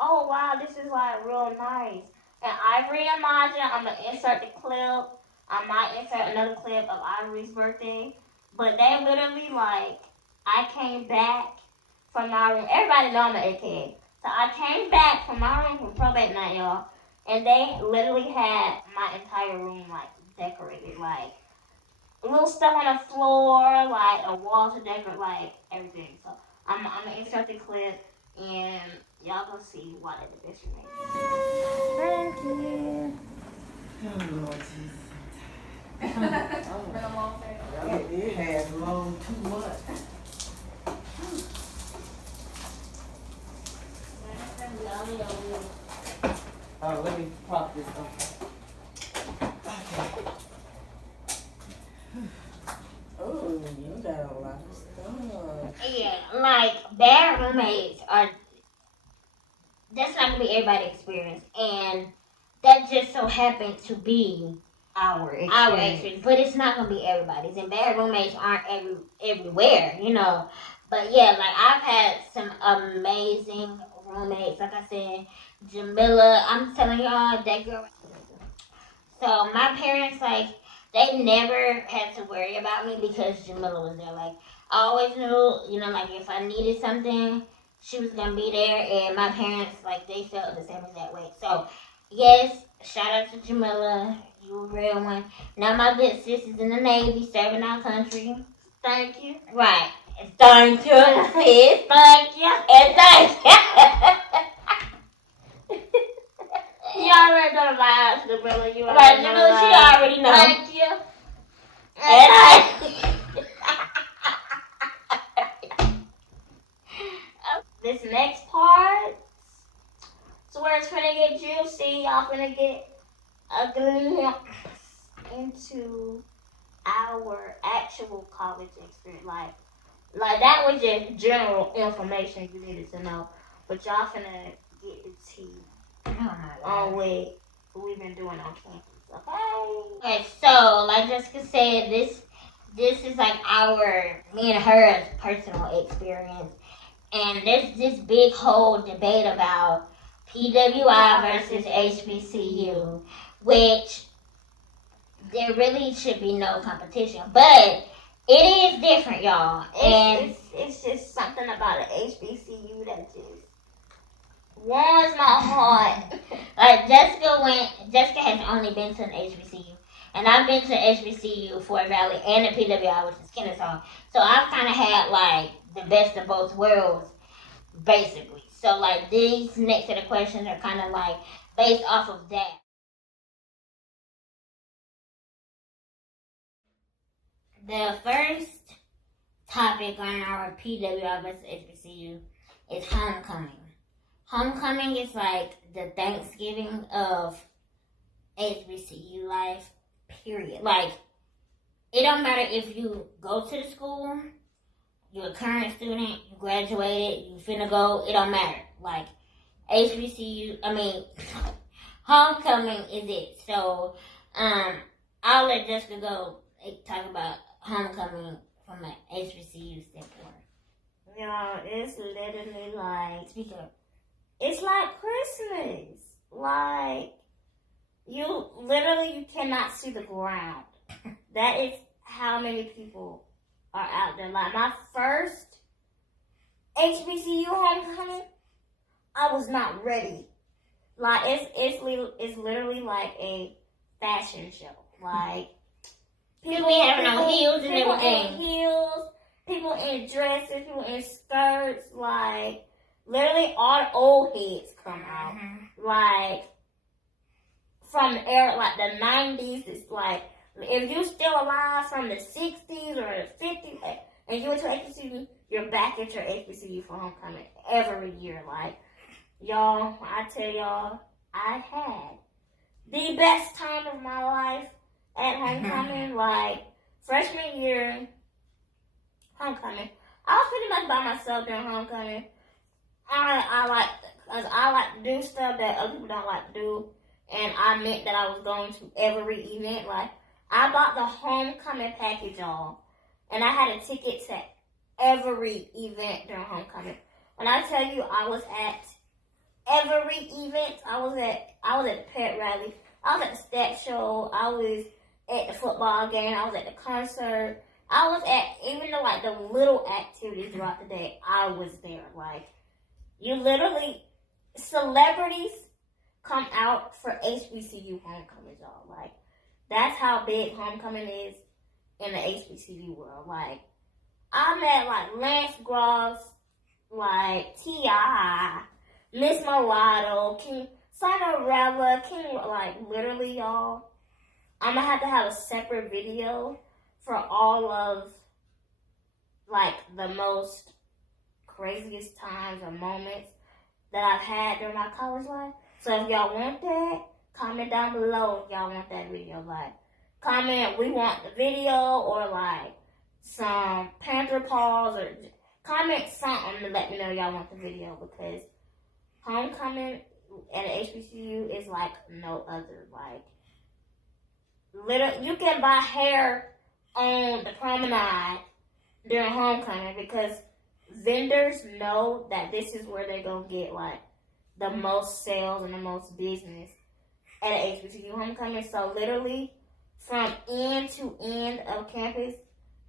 oh, wow, this is, like, real nice. And Ivory and Maja, I'm going to insert the clip. I might insert another clip of Ivory's birthday. But they literally, like, I came back from my room. Everybody know I'm an AKA. So I came back from my room from probate night, y'all. And they literally had my entire room, like, decorated. Like, little stuff on the floor, like, a wall to decorate, like, everything. So I'm going to insert the clip, and y'all gonna see why they're the best roommates. Thank you. Oh, Lord Jesus. Been a long day. It has long too much. Oh, let me prop this up. Okay. Oh, you got a lot of stuff. Yeah, like, bad roommates that's not going to be everybody's experience. And that just so happened to be Our experience. But it's not going to be everybody's. And bad roommates aren't everywhere, But yeah, like, I've had some amazing roommates. Like I said, Jamila, I'm telling y'all, that girl. So my parents, like, they never had to worry about me because Jamila was there. Like, I always knew, like, if I needed something, she was going to be there. And my parents, like, they felt the same exact way. So, yes, shout out to Jamila. You a real one. Now my good sis is in the Navy, serving our country. Thank you. Right. Thank you, sis. Thank you. And thank you. You already know the vibes, Jamila. You Right, already know Jamila, the she vibes. already know. Thank you. And This next part, so where it's gonna get juicy, y'all gonna get a glimpse into our actual college experience. Like, Like, that was just general information you needed to know. But y'all finna get the tea on what we've been doing on campus. Okay, so like Jessica said, this is like me and her personal experience, and there's this big whole debate about PWI versus HBCU, which there really should be no competition, but it is different, y'all. And it's just something about an HBCU that just warms my heart. Like Jessica has only been to an HBCU, and I've been to HBCU, Fort Valley, and the PWI, which is Kennesaw. So I've kind of had like the best of both worlds, basically. So like these next set of questions are kind of like based off of that. The first topic on our PWI versus HBCU is homecoming. Homecoming is like the Thanksgiving of HBCU life, period. Like, it don't matter if you go to the school, you're a current student, you graduated, you finna go, it don't matter. Like, homecoming is it. So, I'll let Jessica go talk about homecoming from an HBCU standpoint. Y'all, it's literally like, Speak up. it's like Christmas. Like, you cannot see the ground. That is how many people are out there. Like, my first HBCU homecoming, I was not ready. Like, it's literally like a fashion show. Like, People be having on heels and people everything. in heels, people in dresses, people in skirts. Like, literally all the old heads come out. Mm-hmm. Like, from the era, like the 90s, it's like, if you're still alive from the 60s or the 50s, and you went to HBCU, you're back at your HBCU for homecoming every year. Like, y'all, I tell y'all, I had the best time of my life at homecoming. Like, freshman year, homecoming, I was pretty much by myself during homecoming. I like to do stuff that other people don't like to do, and I meant that I was going to every event. Like, I bought the homecoming package, y'all, and I had a ticket to every event during homecoming. When I tell you I was at every event, I was at the pet rally, I was at the step show, I was at the football game, I was at the concert, I was at even the little activities throughout the day, I was there. Like, you literally, celebrities come out for HBCU homecomings, y'all. Like, that's how big homecoming is in the HBCU world. Like, I met Lance Gross, T.I., Miss Mulatto, King Cinderella, literally, y'all. I'm gonna have to have a separate video for all of the most craziest times or moments that I've had during my college life. So if y'all want that, comment down below if y'all want that video. Comment, we want the video, or some panther paws, or comment something to let me know y'all want the video, because homecoming at an HBCU is like no other. Literally, you can buy hair on the promenade during homecoming, because vendors know that this is where they're going to get the most sales and the most business at an HBCU homecoming. So literally, from end to end of campus,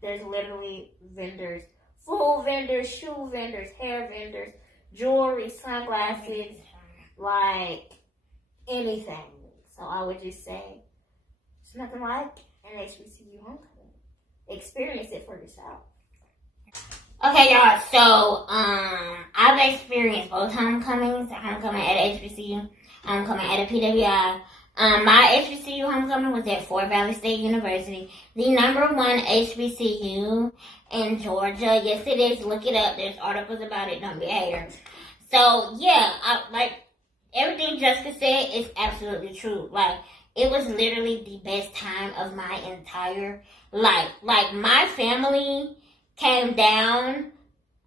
there's literally vendors. Food vendors, shoe vendors, hair vendors, jewelry, sunglasses, anything. So I would just say, it's nothing like an HBCU homecoming. Experience it for yourself. Okay, y'all, so, I've experienced both homecomings, homecoming at HBCU, homecoming at a PWI. My HBCU homecoming was at Fort Valley State University, the #1 HBCU in Georgia. Yes, it is. Look it up. There's articles about it. Don't be haters. So, yeah, everything Jessica said is absolutely true. It was literally the best time of my entire life. My family came down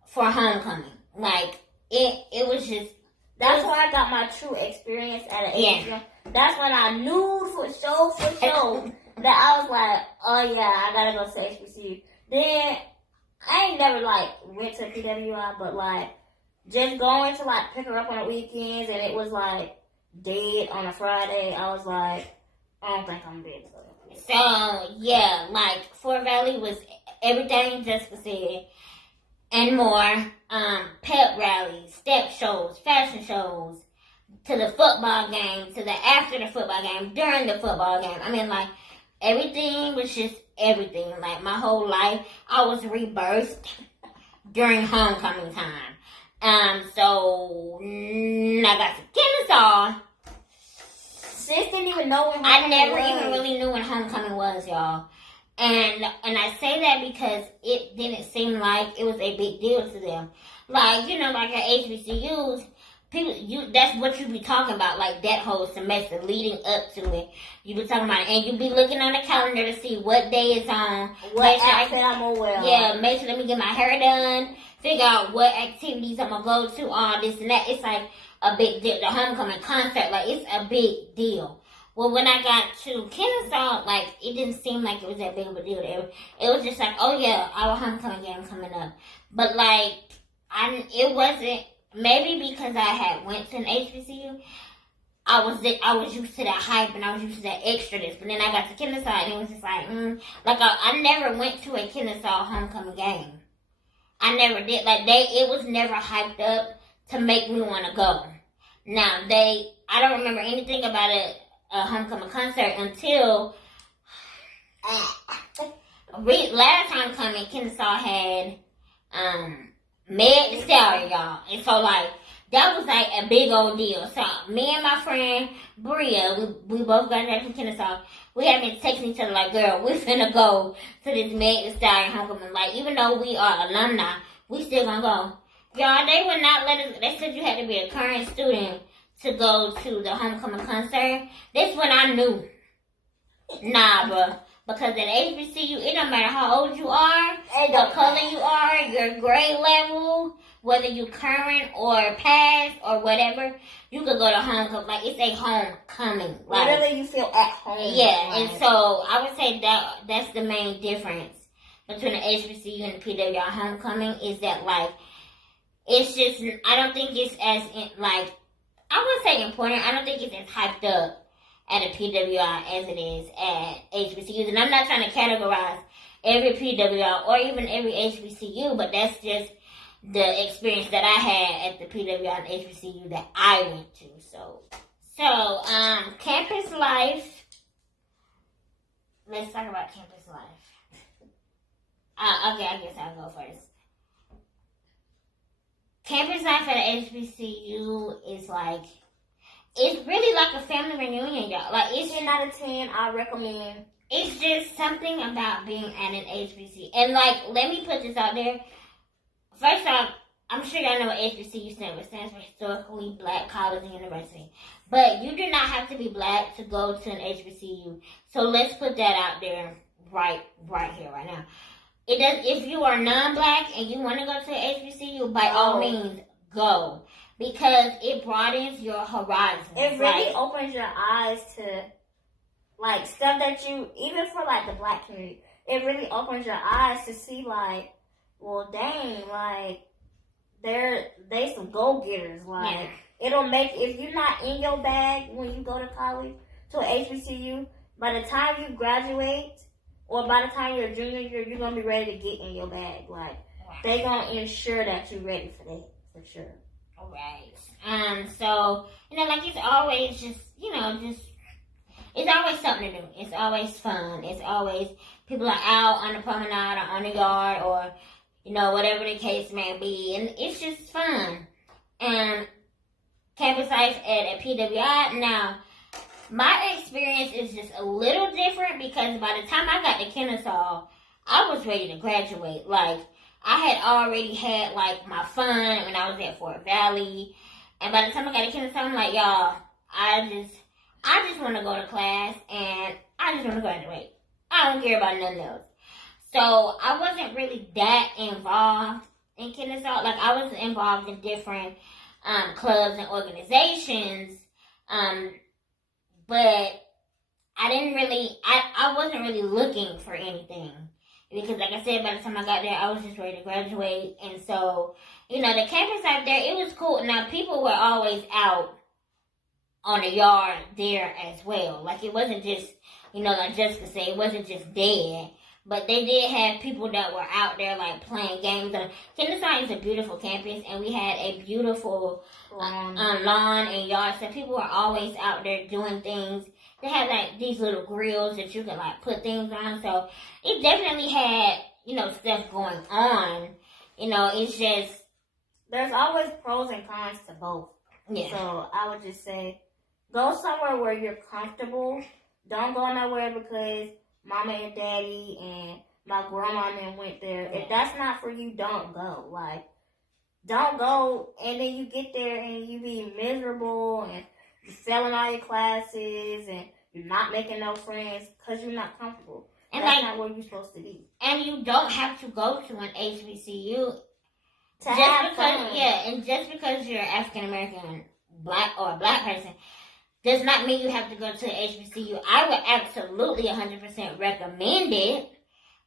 for homecoming. Like, it was just... That's where I got my true experience at an HBCU. That's when I knew for sure that I was like, oh yeah, I gotta go to HBCU. Then, I ain't never, like, went to PWI, but, like, just going to, like, pick her up on the weekends, and it was, like, dead on a Friday, I was like, I don't think I'm gonna be able to. So, yeah, like, Fort Valley was everything Jessica said and more. Pep rallies, step shows, fashion shows, to the football game, to the after the football game, during the football game. I mean, like, everything was just everything. Like, my whole life, I was rebirthed during homecoming time. So, I got to Kennesaw. Sis didn't even know when I never even really knew what homecoming was, y'all. And I say that because it didn't seem like it was a big deal to them. Like, you know, like at HBCUs, that's what you be talking about, like that whole semester leading up to it. You be talking about it, and you be looking on the calendar to see what day it's on. What outfit I'm gonna wear. Yeah, make sure let me get my hair done, figure out what activities I'm gonna go to, all this and that. It's like a big deal. The homecoming concert, like, it's a big deal. Well, when I got to Kennesaw, like, it didn't seem like it was that big of a deal. It was just like, oh yeah, our homecoming game coming up. But like, it wasn't, maybe because I had went to an HBCU, I was used to that hype and I was used to that extraness. But then I got to Kennesaw and it was just like, like I never went to a Kennesaw homecoming game. I never did. Like, it was never hyped up to make me want to go. Now, I don't remember anything about a homecoming concert until last homecoming, Kennesaw had Meg Thee Stallion, y'all. And so, like, that was like a big old deal. So me and my friend Bria, we both graduated from Kennesaw. We have been texting each other like, girl, we're finna go to this Meg Thee Stallion homecoming. Like, even though we are alumni, we still gonna go. Y'all, they would not let us. They said you had to be a current student to go to the homecoming concert. That's when I knew. Nah, bro. Because at HBCU, it don't matter how old you are, what color you are, your grade level, whether you current or past or whatever, you could go to homecoming. Like, it's a homecoming. Like, literally, you feel at home. Yeah, like. And so I would say that's the main difference between the HBCU and the PWI homecoming is that, like, it's just, I don't think it's as, like, I wouldn't say important. I don't think it's as hyped up at a PWI as it is at HBCUs. And I'm not trying to categorize every PWI or even every HBCU, but that's just the experience that I had at the PWI and HBCU that I went to. So campus life. Let's talk about campus life. Okay, I guess I'll go first. Campus life at an HBCU is like, it's really like a family reunion, y'all. Like, it's 10 out of 10, I recommend. It's just something about being at an HBCU. And, like, let me put this out there. First off, I'm sure y'all know what HBCU stands for. It stands for Historically Black College and University. But you do not have to be black to go to an HBCU. So let's put that out there right here, right now. It does. If you are non-black and you want to go to an HBCU, by all means, go. Because it broadens your horizons. It really opens your eyes to, like, stuff that you, even for, like, the black community, it really opens your eyes to see, like, well, dang, like, they some go-getters. Like, it'll make, if you're not in your bag when you go to college, to an HBCU, by the time you graduate, or by the time you're a junior year, you're going to be ready to get in your bag. Like, they going to ensure that you're ready for that, for sure. Right. So, you know, like, it's always just, you know, it's always something to do. It's always fun. It's always, people are out on the promenade or on the yard or, you know, whatever the case may be. And it's just fun. And campus life at a PWI, now, my experience is just a little different because by the time I got to Kennesaw, I was ready to graduate. Like, I had already had, like, my fun when I was at Fort Valley. And by the time I got to Kennesaw, I'm like, y'all, I just want to go to class and I just want to graduate. I don't care about nothing else. So I wasn't really that involved in Kennesaw. Like, I was involved in different clubs and organizations, but I didn't really, I wasn't really looking for anything. Because, like I said, by the time I got there, I was just ready to graduate. And so, you know, the campus out there, it was cool. Now, people were always out on the yard there as well. Like, it wasn't just, you know, like Jessica said, it wasn't just dead. But they did have people that were out there, like, playing games. Kennesaw is a beautiful campus, and we had a beautiful lawn and yard. So people were always out there doing things. They had, like, these little grills that you could, like, put things on. So it definitely had, you know, stuff going on. You know, it's just... There's always pros and cons to both. Yeah. So I would just say, go somewhere where you're comfortable. Don't go nowhere because mama and daddy and my grandma and them went there. Yeah. If that's not for you, don't go. Like, don't go and then you get there and you be miserable and you're failing all your classes and you're not making no friends because you're not comfortable. And that's not where you're supposed to be. And you don't have to go to an HBCU just because you're African American, black or a black person does not mean you have to go to an HBCU. I would absolutely 100% recommend it,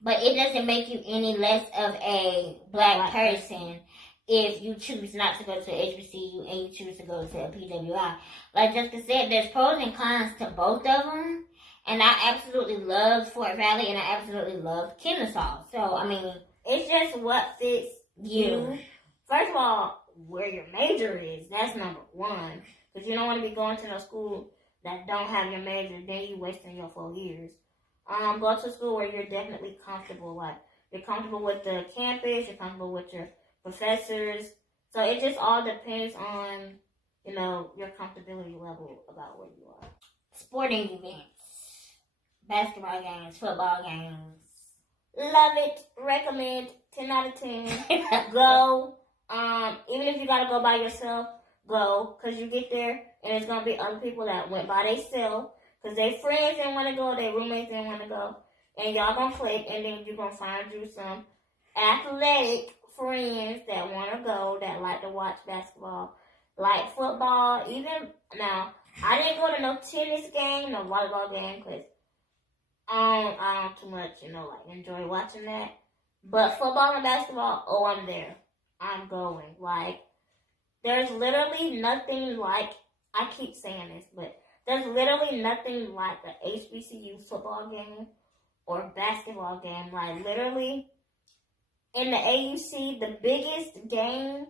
but it doesn't make you any less of a black person if you choose not to go to a HBCU and you choose to go to a PWI. Like Jessica said, there's pros and cons to both of them. And I absolutely love Fort Valley and I absolutely love Kennesaw. So, I mean, it's just what fits you. First of all, where your major is, that's number one. Because you don't want to be going to no school that don't have your major, then you wasting your 4 years. Go to a school where you're definitely comfortable. Like, you're comfortable with the campus, you're comfortable with your professors. So it just all depends on, you know, your comfortability level about where you are. Sporting events. Basketball games, football games. Love it. Recommend. 10 out of 10. Go. Even if you gotta go by yourself, go. Because you get there and there's gonna be other people that went by themselves. Because their friends didn't want to go, their roommates didn't want to go. And y'all gonna click and then you're gonna find you some athletic friends that want to go, that like to watch basketball, like football. Even now, I didn't go to no tennis game, no volleyball game, because I don't too much, you know, like enjoy watching that. But football and basketball, oh, I'm there. I'm going. Like, there's literally nothing like, I keep saying this, but there's literally nothing like the HBCU football game or basketball game. Like, literally, in the AUC, the biggest game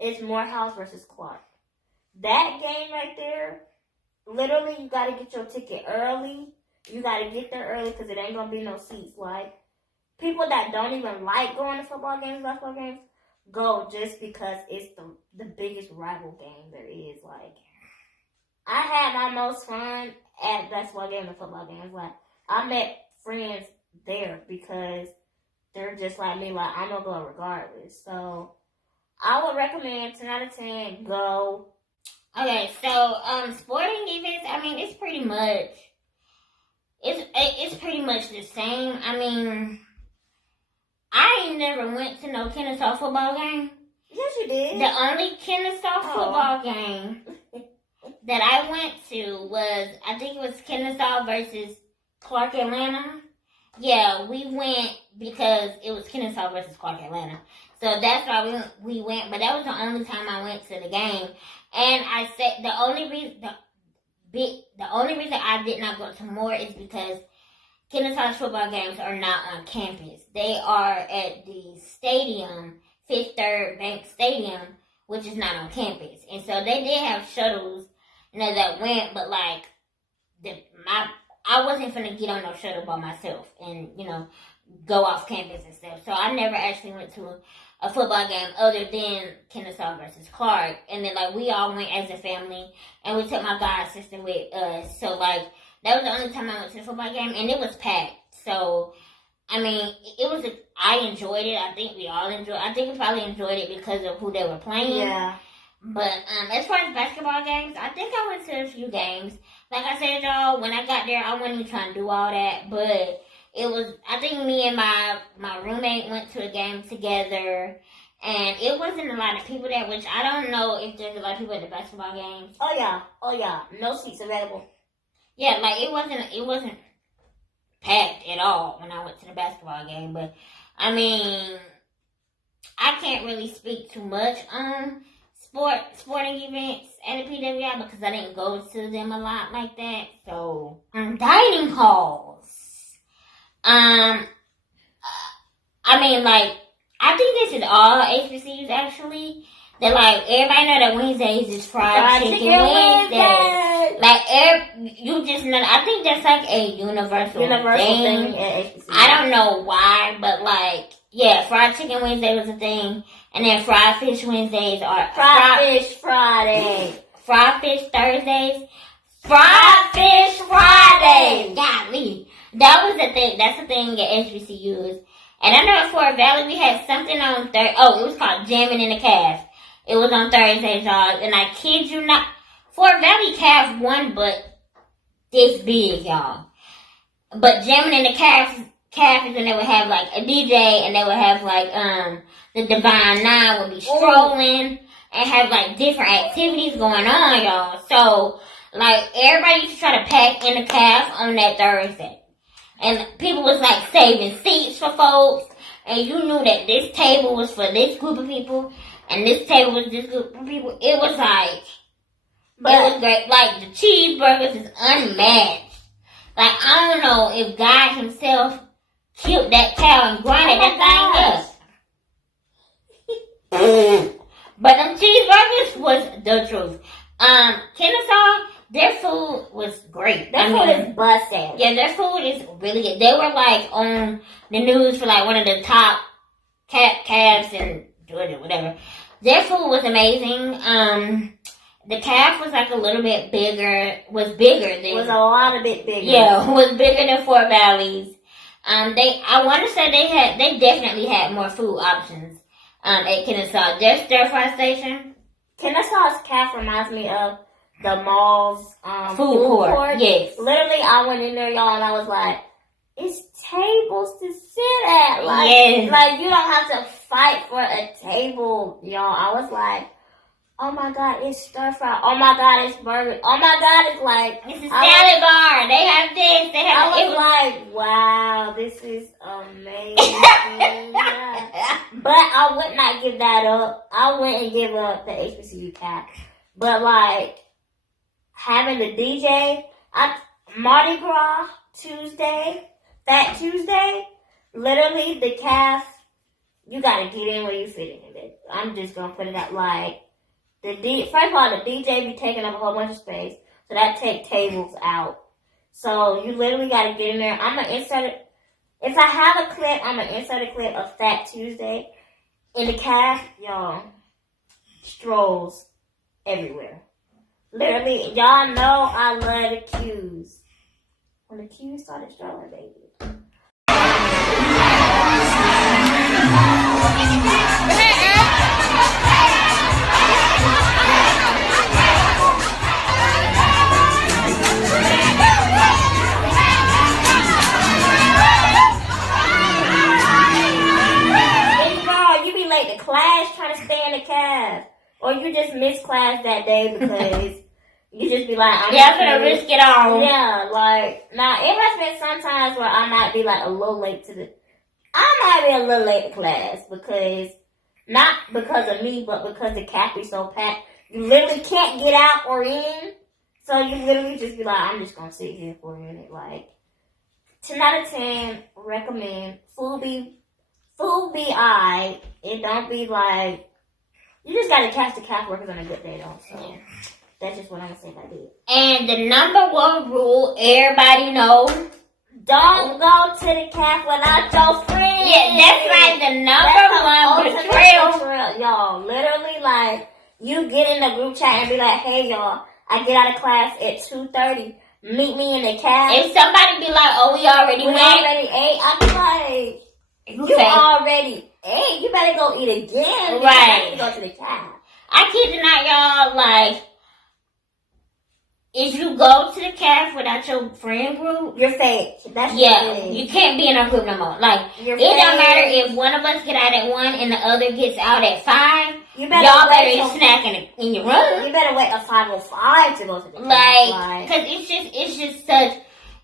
is Morehouse versus Clark. That game right there, literally, you got to get your ticket early. You got to get there early because it ain't going to be no seats. Like, people that don't even like going to football games, basketball games, go just because it's the biggest rival game there is. Like, I had my most fun at basketball games and football games. Like, I met friends there because they're just like me. Like, I'm going to go regardless. So, I would recommend 10 out of 10, go. Okay, so, sporting events, I mean, it's pretty much the same. I mean, I ain't never went to no Kennesaw football game. Yes, you did. The only Kennesaw football game that I went to was, I think it was Kennesaw versus Clark Atlanta. Yeah, we went because it was Kennesaw versus Clark Atlanta. So that's why we went, but that was the only time I went to the game. And I said the only reason I did not go to more is because Kennesaw's football games are not on campus. They are at the stadium, Fifth Third Bank Stadium, which is not on campus. And so they did have shuttles, you know, that went, but like I wasn't finna get on no shuttle by myself and, you know, go off campus and stuff. So I never actually went to a football game other than Kennesaw versus Clark. And then, like, we all went as a family, and we took my god sister with us. So, like, that was the only time I went to the football game, and it was packed. So, I mean, I enjoyed it. I think we all enjoyed it. I think we probably enjoyed it because of who they were playing. Yeah. But as far as basketball games, I think I went to a few games. Like I said, y'all, when I got there, I wasn't even trying to do all that. But I think me and my roommate went to a game together, and it wasn't a lot of people there, which I don't know if there's a lot of people at the basketball games. Oh yeah, no seats available. Yeah, like it wasn't packed at all when I went to the basketball game, but I mean, I can't really speak too much on sporting events at the PWI because I didn't go to them a lot like that. So, dining halls. I mean, like, I think this is all HBCUs actually. That like everybody know that Wednesdays is fried chicken Wednesday. Like you just know. I think that's like a universal thing at HBCU. I don't know why, but like yeah, fried chicken Wednesday was a thing, and then fried fish Wednesdays are fried fish Friday, fried fish Thursdays, fried fish Friday. Golly, that was the thing. That's the thing at HBCUs. And I know at Fort Valley we had something on Thursday. Oh, it was called Jamming in the Calf. It was on Thursdays, y'all. And I kid you not, Fort Valley Calf won, but this big, y'all. But Jamming in the Calf is when they would have like a DJ, and they would have like the Divine Nine would be strolling and have like different activities going on, y'all. So like everybody used to try to pack in the calf on that Thursday. And people was like saving seats for folks, and you knew that this table was for this group of people, and this table was this group of people. It was like, it was great. Like the cheeseburgers is unmatched. Like I don't know if God Himself killed that cow and grinded that thing up. But them cheeseburgers was the truth. Kennesaw, their food was great. Their food is busted. Yeah, their food is really good. They were like on the news for like one of the top calves in Georgia, whatever. Their food was amazing. The calf was like a little bit bigger. Was a lot of bit bigger. Yeah, was bigger than Fort Valley's. I want to say they definitely had more food options. At Kennesaw, their stir fry station. Kennesaw's calf reminds me of the mall's food court. Yes. Literally, I went in there, y'all, and I was like, it's tables to sit at. Like, yes. Like, you don't have to fight for a table, y'all. I was like, oh my God, it's stir fry. Oh my God, it's burgers. Oh my God, it's like... It's a salad bar. They have this. They have... I was like, wow, this is amazing. But I would not give that up. I wouldn't give up the HBCU calf. But like, having the DJ, Mardi Gras Tuesday, Fat Tuesday, literally the calf, you gotta get in where you fit in it. I'm just gonna put it out like, first of all, the DJ be taking up a whole bunch of space, so that take tables out. So you literally gotta get in there. I'm gonna insert it. If I have a clip, I'm gonna insert a clip of Fat Tuesday. In the calf, y'all, strolls everywhere. Literally, y'all know I love the Q's. When the Q's started strolling, baby. Class trying to stay in the calf, or you just miss class that day because you just be like, I'm gonna risk it all. Yeah, like now it has been sometimes where I might be like a little late to class because not because of me, but because the calf is so packed, you literally can't get out or in. So you literally just be like, I'm just gonna sit here for a minute. Like 10 out of 10, recommend. Food be alright. It don't be like, you just gotta catch the calf workers on a good day though. So yeah. That's just what I'm gonna say about it. And the number one rule, everybody knows, don't go to the calf without your friends. Yeah, that's like the number one betrayal. Y'all, literally like, you get in the group chat and be like, hey y'all, I get out of class at 2:30. Meet me in the calf. If somebody be like, oh, we already ate, I be like, you already ate. You better go eat again. Right. You better go to the calf. I kid you not, y'all. Like, if you go to the calf without your friend group, You're fake. That's you can't be in our group no more. Like, You're it don't fake. matter if one of us get out at 1 and the other gets out at 5. You Y'all better wait be snacking in your room. You better wait till 5:05 to go to the calf. Like, cause it's just such,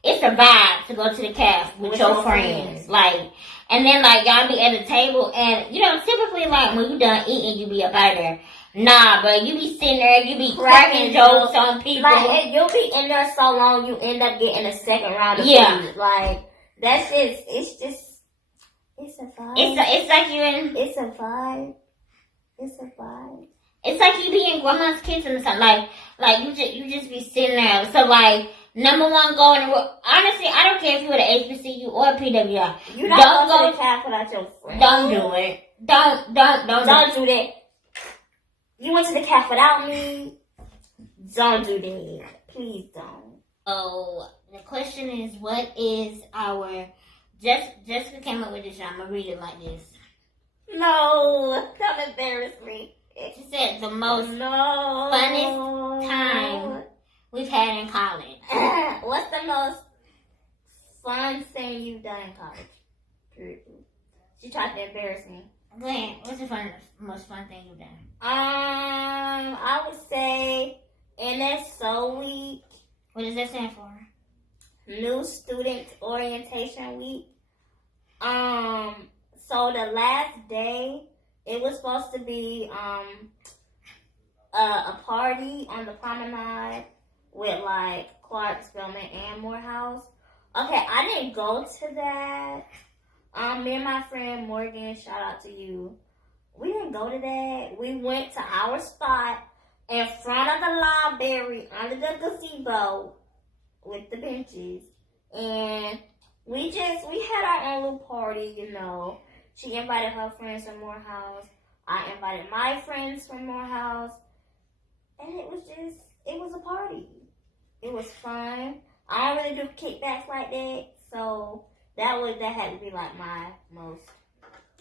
it's a vibe to go to the calf with your friends. Like, and then like y'all be at the table and, you know, typically like when you done eating, you be up out there. Nah, but you be sitting there, you be cracking jokes on people. Like, you'll be in there so long, you end up getting a second round of food. Like, that's just, it's a vibe. It's like you in, It's a vibe. It's a vibe. it's like you be in grandma's kitchen or something. Like you just be sitting there. So like, number one, honestly, I don't care if you at a HBCU or a PWI. You don't go to the calf without your friends. Don't do it. Don't do that. You went to the calf without me. Don't do that. Please don't. Oh, the question is, what is our... Jessica came up with this, I'm going to read it like this. No, don't embarrass me. She said the most funnest time we've had in college. What's the most fun thing you've done in college? She tried to embarrass me. Glenn, what's the most fun thing you've done? I would say NSO week. What does that stand for? New Student Orientation Week. So the last day, it was supposed to be a party on the promenade with like Clark, Spelman, and Morehouse. Okay, I didn't go to that. Me and my friend Morgan, shout out to you. We didn't go to that. We went to our spot in front of the library under the gazebo with the benches. And we had our own little party, you know. She invited her friends from Morehouse. I invited my friends from Morehouse. And it was a party. It was fun. I don't really do kickbacks like that. So that had to be like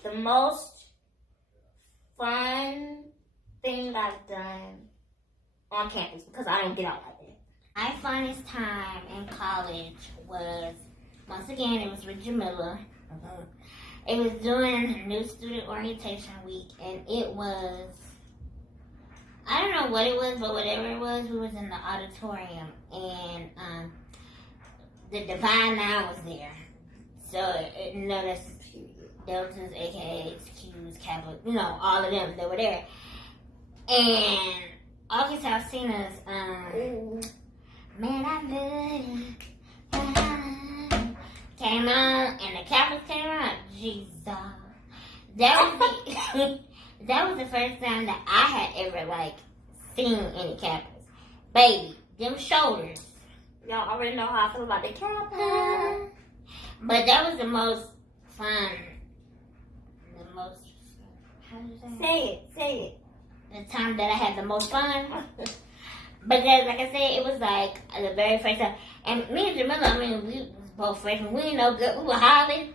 the most fun thing I've done on campus because I don't get out like that. My funnest time in college was, once again, it was with Jamila. It was during New Student Orientation Week, and it was, I don't know what it was, but whatever it was, we was in the auditorium, and the Divine Nine was there. So, you know, that's Deltas, AKAs, Qs, Kappa, you know, all of them, they were there. And August Alcina's, Man, I Love You, came on, and the Kappas came on. Jesus. That was the first time that I had ever, like, seen any Kappas. Baby, them shoulders. Y'all already know how I feel about the Kappas. But that was the most fun. How do you Say it. The time that I had the most fun. But then, like I said, it was like the very first time. And me and Jamila, I mean, we was both freshmen. We didn't know good. We were hollering.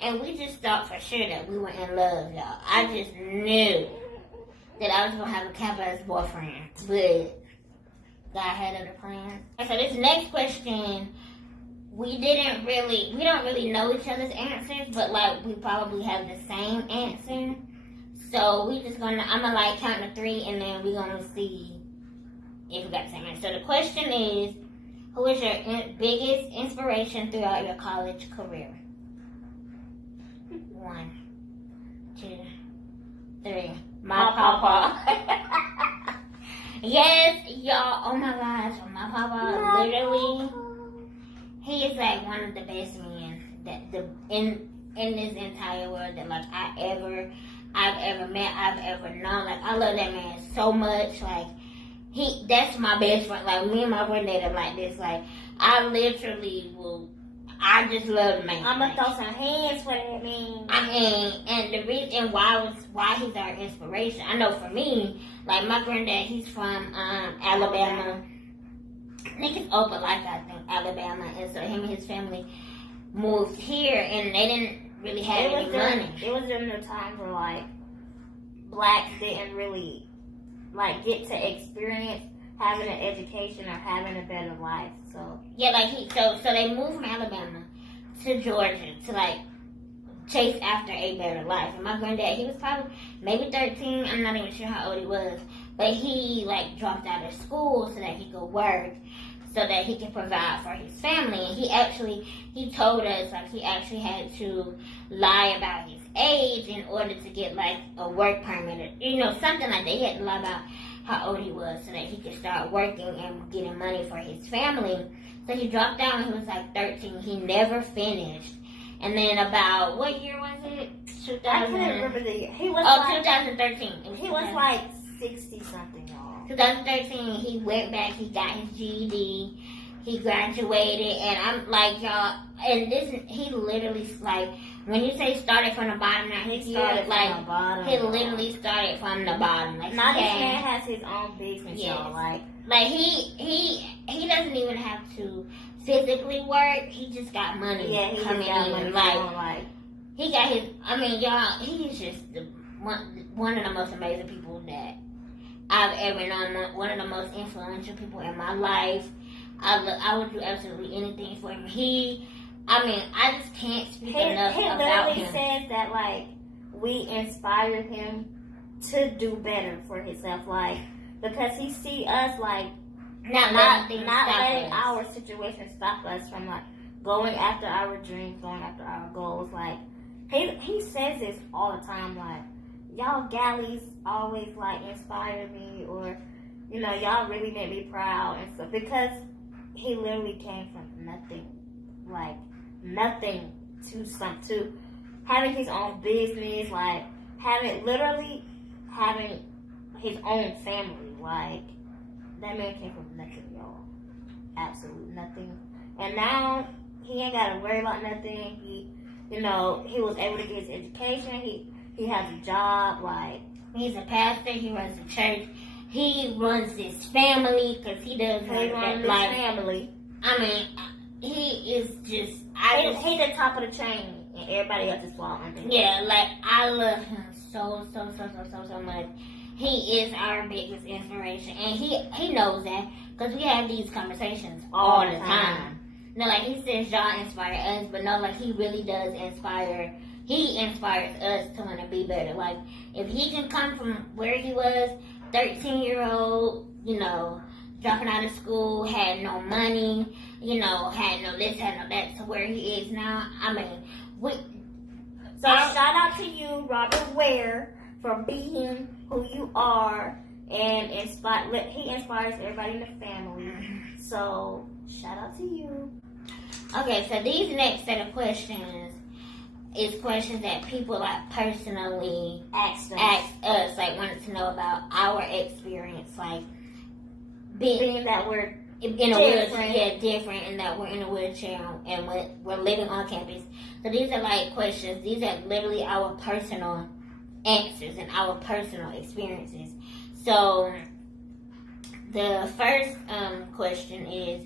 And we just thought for sure that we were in love, y'all. I just knew that I was going to have a Kappa as boyfriend. But God had other plans. So this next question, we don't really know each other's answers, but like we probably have the same answer. So I'm gonna like count to 3 and then we're gonna see if we got the same answer. So the question is, who is your biggest inspiration throughout your college career? 1, 2, 3. My papa. Yes, y'all. Oh my gosh, my papa literally. He is like one of the best men in this entire world that like I've ever met, I've ever known. Like I love that man so much. Like that's my best friend. Like me and my granddad are like this. Like I just love the man. I'm gonna throw some hands for that man. I mean, and the reason why he's our inspiration. I know for me, like my granddad, he's from Alabama. I think it's Opelika, I think, Alabama, and so him and his family moved here, and they didn't really have any money. It was during the time where like blacks didn't really like get to experience having an education or having a better life. So Yeah, like so they moved from Alabama to Georgia to like chase after a better life. And my granddad, he was probably maybe 13. I'm not even sure how old he was, but he like dropped out of school so that he could work, so that he could provide for his family. And he told us like he actually had to lie about his age in order to get like a work permit, or, something like that. He had to lie about how old he was so that he could start working and getting money for his family. So he dropped out when he was like 13. He never finished. And then about, what year was it? I couldn't remember the year. He was 2013. He was like 60 something, y'all. 2013, he went back, he got his GED, he graduated, and I'm like, y'all, and he literally, like, when you say started from the bottom, now he started from the bottom. He literally started from the bottom. Like, now this man has his own business, y'all. Like he doesn't even have to physically work. He just got money coming in. Like he got his. I mean, y'all, he's just one of the most amazing people that I've ever known. One of the most influential people in my life. I would do absolutely anything for him. I just can't speak enough about him. He literally says that, like, we inspired him to do better for himself, like, because he see us, like, not letting our situation stop us from, like, going after our dreams, going after our goals. Like, he says this all the time, like, y'all galleys always, like, inspire me, or, y'all really make me proud and stuff, because he literally came from nothing, like, nothing to having his own business, like having his own family. Like, that man came from nothing, y'all. Absolute nothing. And now he ain't gotta worry about nothing. He was able to get his education. He has a job. Like, he's a pastor. He runs a church. He runs his family because he does family. I mean, he is just. He's the top of the chain, and everybody else is falling. Yeah, like, I love him so much. He is our biggest inspiration, and he knows that because we have these conversations all the time. Like, he says y'all inspire us, but no, like, he really does inspire. He inspires us to want to be better. Like, if he can come from where he was, 13-year-old, dropping out of school, had no money, had no this, had no that, to where he is now. I mean, shout out to you, Robert Ware, for being who you are, and he inspires everybody in the family. So, shout out to you. Okay, so these next set of questions is questions that people, like, personally ask us, like, wanted to know about our experience, like, being that we're in a wheelchair, different, and that we're in a wheelchair and we're living on campus. So these are like questions. These are literally our personal answers and our personal experiences. So the first question is,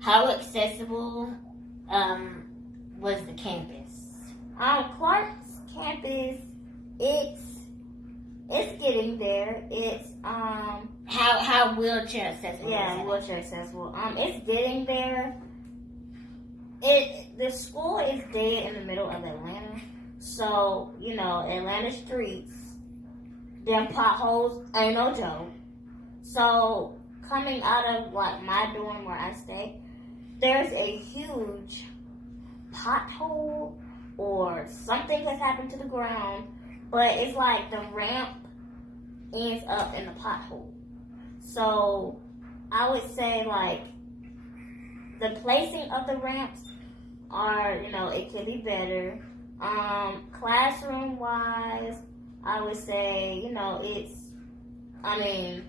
how accessible was the campus? Clark's campus, it's getting there. It's how wheelchair accessible? Yeah, wheelchair accessible. It's getting there. The school is dead in the middle of Atlanta, so Atlanta streets, them potholes ain't no joke. So coming out of like my dorm where I stay, there's a huge pothole or something has happened to the ground, but it's like the ramp ends up in the pothole. So I would say, like, the placing of the ramps are, it could be better. Classroom wise, I would say,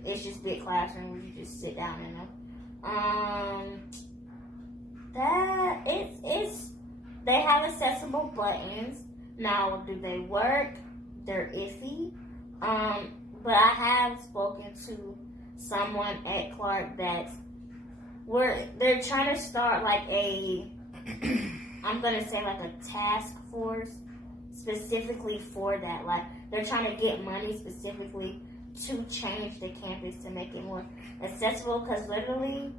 it's just big classrooms. You just sit down in them. They have accessible buttons. Now, do they work? They're iffy. But I have spoken to someone at Clark they're trying to start like I'm gonna say like a task force specifically for that. Like, they're trying to get money specifically to change the campus to make it more accessible, because literally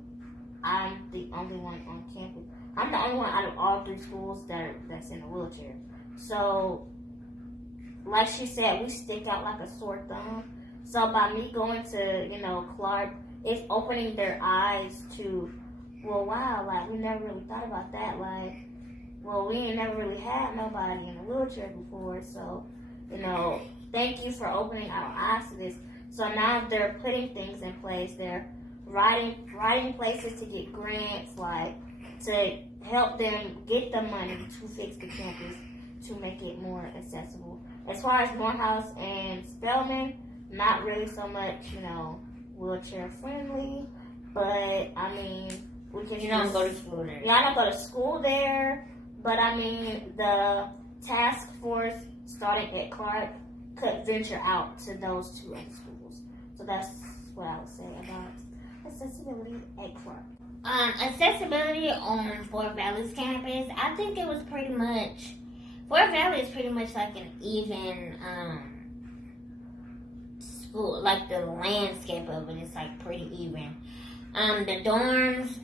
I'm the only one on campus. I'm the only one out of all 3 schools that's in a wheelchair. So, like she said, we stick out like a sore thumb. So by me going to, Clark, it's opening their eyes to, well, wow, like, we never really thought about that. Like, well, we ain't never really had nobody in a wheelchair before. So, thank you for opening our eyes to this. So now they're putting things in place. They're writing places to get grants, like, to help them get the money to fix the campus to make it more accessible. As far as Morehouse and Spelman, not really so much, wheelchair friendly, but I mean, we can. You don't go to school there. Yeah, I don't go to school there, but I mean, the task force starting at Clark could venture out to those 2 other schools. So that's what I would say about accessibility at Clark. Accessibility on Fort Valley's campus, I think it was pretty much, Fort Valley is pretty much like an even school, like the landscape of it is like pretty even. The dorms,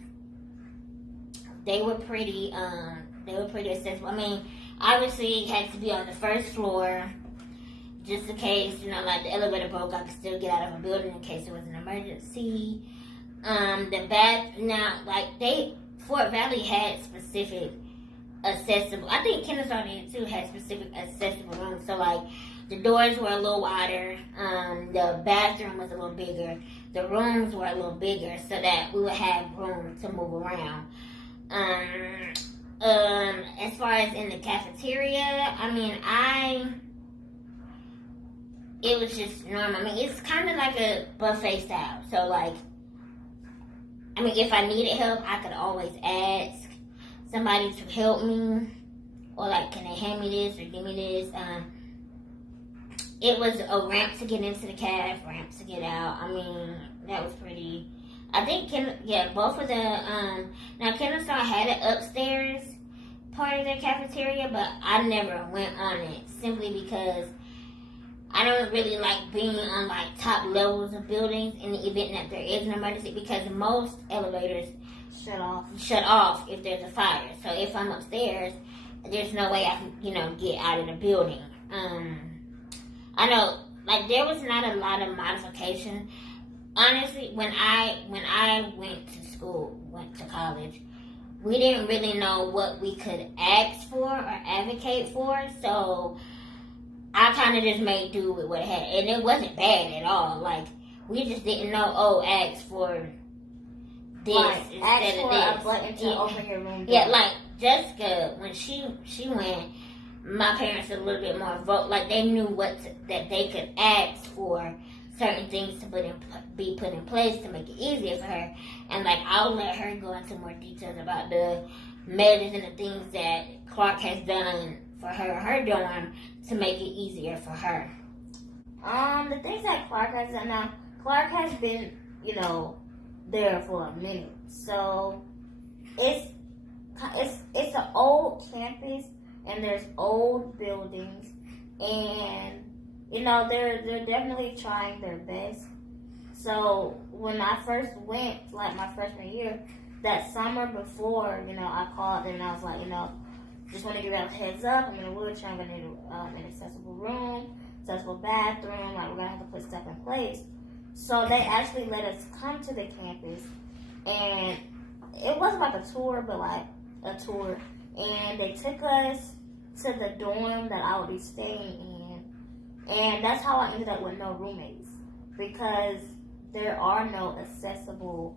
they were pretty accessible. I mean, obviously it had to be on the first floor, just in case, like the elevator broke, I could still get out of a building in case it was an emergency. Fort Valley had specific accessible, I think Kennesaw did too, had specific accessible rooms. So like, the doors were a little wider, the bathroom was a little bigger, the rooms were a little bigger so that we would have room to move around. As far as in the cafeteria, I mean, it was just normal. I mean, it's kind of like a buffet style. So like, I mean, if I needed help, I could always ask somebody to help me, or like, can they hand me this or give me this? It was a ramp to get into the caf, ramp to get out. I mean, that was pretty. I think both of the now Kennesaw had an upstairs part of their cafeteria, but I never went on it simply because I don't really like being on like top levels of buildings in the event that there is an emergency, because most elevators shut off if there's a fire. So if I'm upstairs, there's no way I can, get out of the building. I know, like, there was not a lot of modification. Honestly, when I went to college, we didn't really know what we could ask for or advocate for, so I kind of just made do with what I had, and it wasn't bad at all. Like, we just didn't know, ask for this instead of this. A button to open your room door. Yeah, like Jessica, when she went, my parents were a little bit more like they knew that they could ask for certain things to be put in place to make it easier for her, and like I'll let her go into more details about the measures and the things that Clark has done for her dorm to make it easier for her. The things that Clark has done now, Clark has been, there for a minute. So it's an old campus, and there's old buildings, and they're definitely trying their best. So when I first went, like my freshman year, that summer before, I called and I was like, just want to give you a heads up. I'm in a wheelchair. I'm gonna need an accessible room, accessible bathroom. Like, we're gonna have to put stuff in place. So they actually let us come to the campus, and it wasn't like a tour, but like a tour. And they took us to the dorm that I would be staying in, and that's how I ended up with no roommates, because there are no accessible.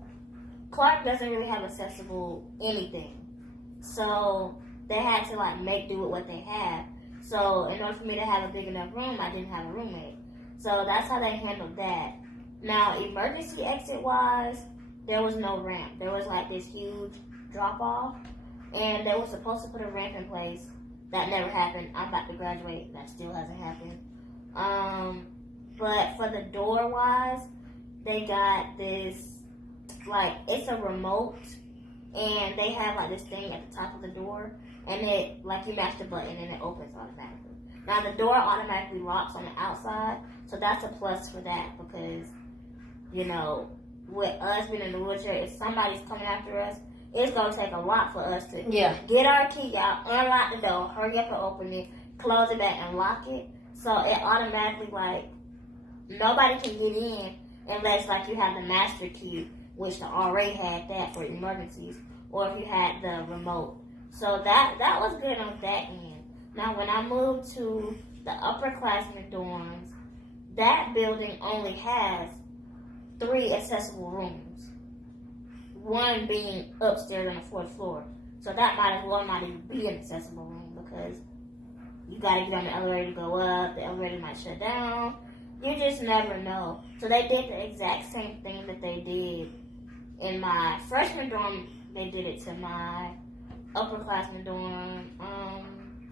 Clark doesn't really have accessible anything, so they had to like make do with what they had. So in order for me to have a big enough room, I didn't have a roommate. So that's how they handled that. Now, emergency exit wise, there was no ramp. There was like this huge drop off, and they were supposed to put a ramp in place. That never happened. I'm about to graduate. That still hasn't happened. But for the door wise, they got this, like, it's a remote, and they have like this thing at the top of the door, and it, like, you mash the button and it opens automatically. Now the door automatically locks on the outside, So that's a plus for that because, you know, with us being in the wheelchair, if somebody's coming after us, it's going to take a lot for us to get our key out, unlock the door, hurry up and open it, close it back, and lock it. So it automatically, like, nobody can get in unless, like, you have the master key, which the RA had that for emergencies, or if you had the remote. So that was good on that end. Now, when I moved to the upperclassmen dorms, that building only has 3 accessible rooms. One being upstairs on the 4th floor. So that might as well not even be an accessible room because you gotta get on the elevator to go up, the elevator might shut down. You just never know. So they did the exact same thing that they did in my freshman dorm. They did it to my upperclassmen dorm.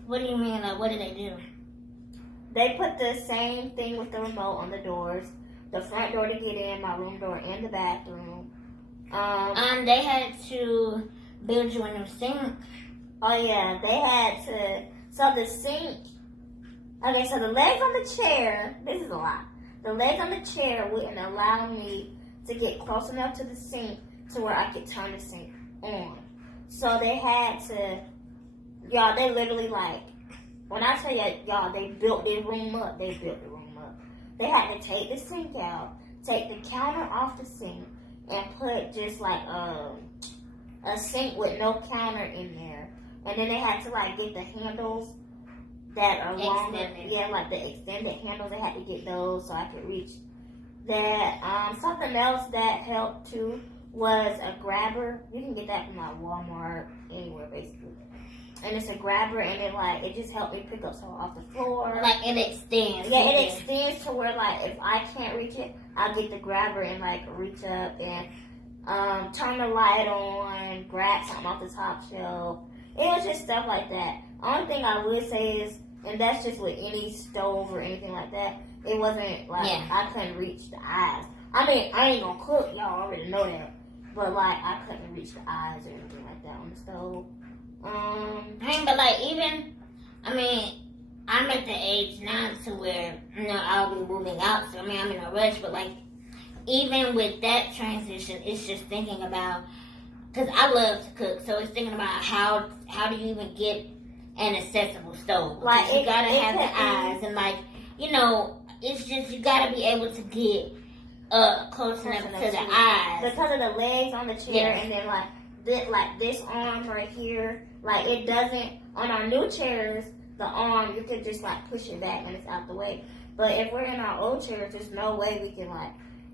What do you mean? Like, what did they do? They put the same thing with the remote on the doors. The front door to get in, my room door, and the bathroom. They had to build you a new sink. Oh yeah, they had to. So the sink. Okay, so the legs on the chair. This is a lot. The legs on the chair wouldn't allow me to get close enough to the sink to where I could turn the sink on. So they had to. Y'all, they literally like. When I tell y'all, they built their room up. They built the room up. They had to take the sink out, take the counter off the sink, and put just like a sink with no counter in there. And then they had to like get the handles that are longer. Yeah, like the extended handles. They had to get those so I could reach that. Something else that helped too was a grabber. You can get that from like Walmart, anywhere basically. And it's a grabber, and it just helped me pick up stuff off the floor. Like, it extends. Yeah, it extends to where, like, if I can't reach it, I'll get the grabber and, like, reach up and turn the light on, grab something off the top shelf. It was just stuff like that. Only thing I would say is, and that's just with any stove or anything like that, it wasn't, like, I couldn't reach the eyes. I mean, I ain't gonna cook, y'all already know that. But, like, I couldn't reach the eyes or anything like that on the stove. But like I'm at the age now to where, you know, I'll be moving out, so I'm in a rush, but like, even with that transition, it's just thinking about, because I love to cook, so it's thinking about how do you even get an accessible stove? Like, you gotta have the eyes, and like, you know, it's just, you gotta be able to get close enough to the eyes. Because of the legs on the chair, and then like this arm right here, like it doesn't, on our new chairs, the arm, you could just like push it back and it's out the way. But if we're in our old chairs, there's no way we can like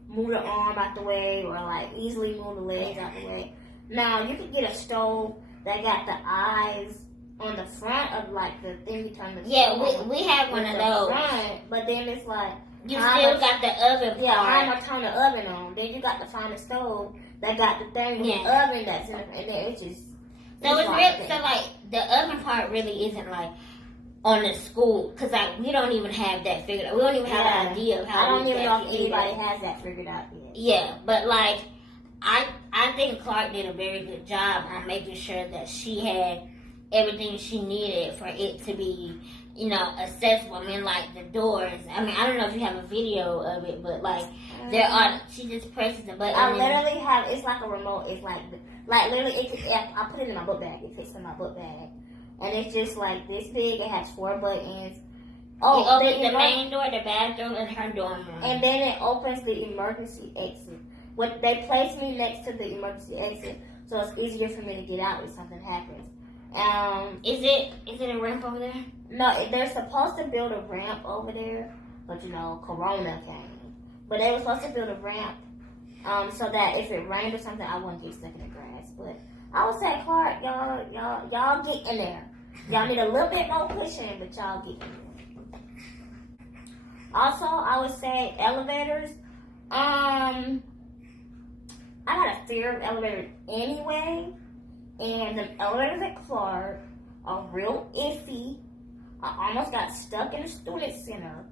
move the arm out the way or like easily move the legs out the way. Now, you could get a stove that got the eyes on the front of like the thing you turn the stove on. we have one of those. Front, but then it's like, you still got the oven part. Yeah, how am I turn the oven on? Then you got to find a stove that got the thing with the oven that's in it, and then it's just. So it's really, so like the oven part really isn't like on the school, because like we don't even have that figured out. We don't even have an idea of how. I don't even know if anybody has that figured out yet. Yeah, but like I think Clark did a very good job on making sure that she had everything she needed for it to be, you know, accessible. I mean, like the doors. I mean, I don't know if you have a video of it, but like there are. She just presses the button. I literally have. It's like a remote. It's like literally. I put it in my book bag. It fits in my book bag, and it's just like this big. It has 4 buttons. Oh, the main door, the bathroom, and her dorm room. And then it opens the emergency exit. What they place me next to the emergency exit, so it's easier for me to get out if something happens. Is it a ramp over there? No, they're supposed to build a ramp over there, but you know, Corona came. But they were supposed to build a ramp, so that if it rained or something, I wouldn't get stuck in the grass. But I would say, Clark, y'all get in there. Y'all need a little bit more pushing, but y'all get in there. Also, I would say elevators. I got a fear of elevators anyway, and the elevators at Clark are real iffy. I almost got stuck in the student center.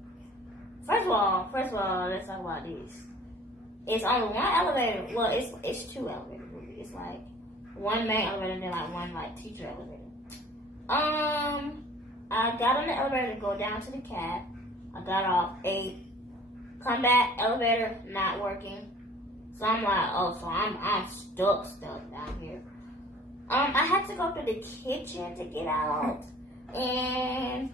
First of all, let's talk about this. It's only one elevator. Well, it's 2 elevators. Really. It's like one main elevator and then like one like teacher elevator. I got on the elevator to go down to the cab. I got off, ate, Come back, elevator not working. So I'm like, oh, so I'm stuck down here. I had to go through the kitchen to get out, and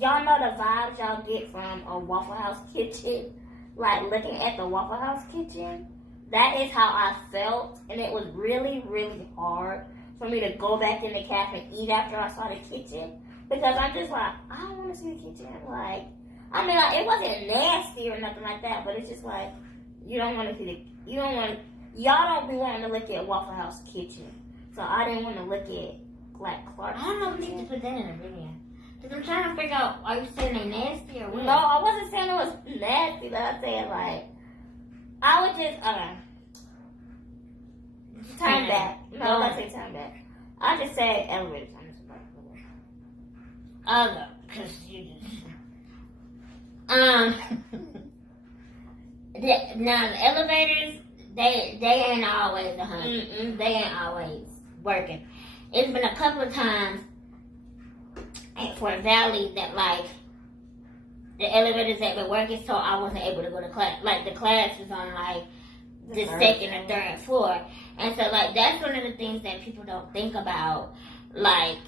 y'all know the vibes y'all get from a Waffle House kitchen, like looking at the Waffle House kitchen. That is how I felt, and it was really, really hard for me to go back in the cafe and eat after I saw the kitchen, because I'm just like, I don't want to see the kitchen. Like, I mean, like, it wasn't nasty or nothing like that, but it's just like, you don't want to see y'all don't be wanting to look at Waffle House kitchen. So I didn't want to look at, like, Clark's I don't know if we need to put that in a video. Because I'm trying to figure out, are you saying they nasty or what? No, I wasn't saying it was nasty, but I said, like, I would just, turn back. No, let's say turn back. I just said elevator time. No, because you just... now, the elevators, they ain't always 100. They ain't always working. It's been a couple of times for Valley that, like, the elevators that been working, so I wasn't able to go to class. Like, the class was on, like, the second or third floor. And so, like, that's one of the things that people don't think about, like,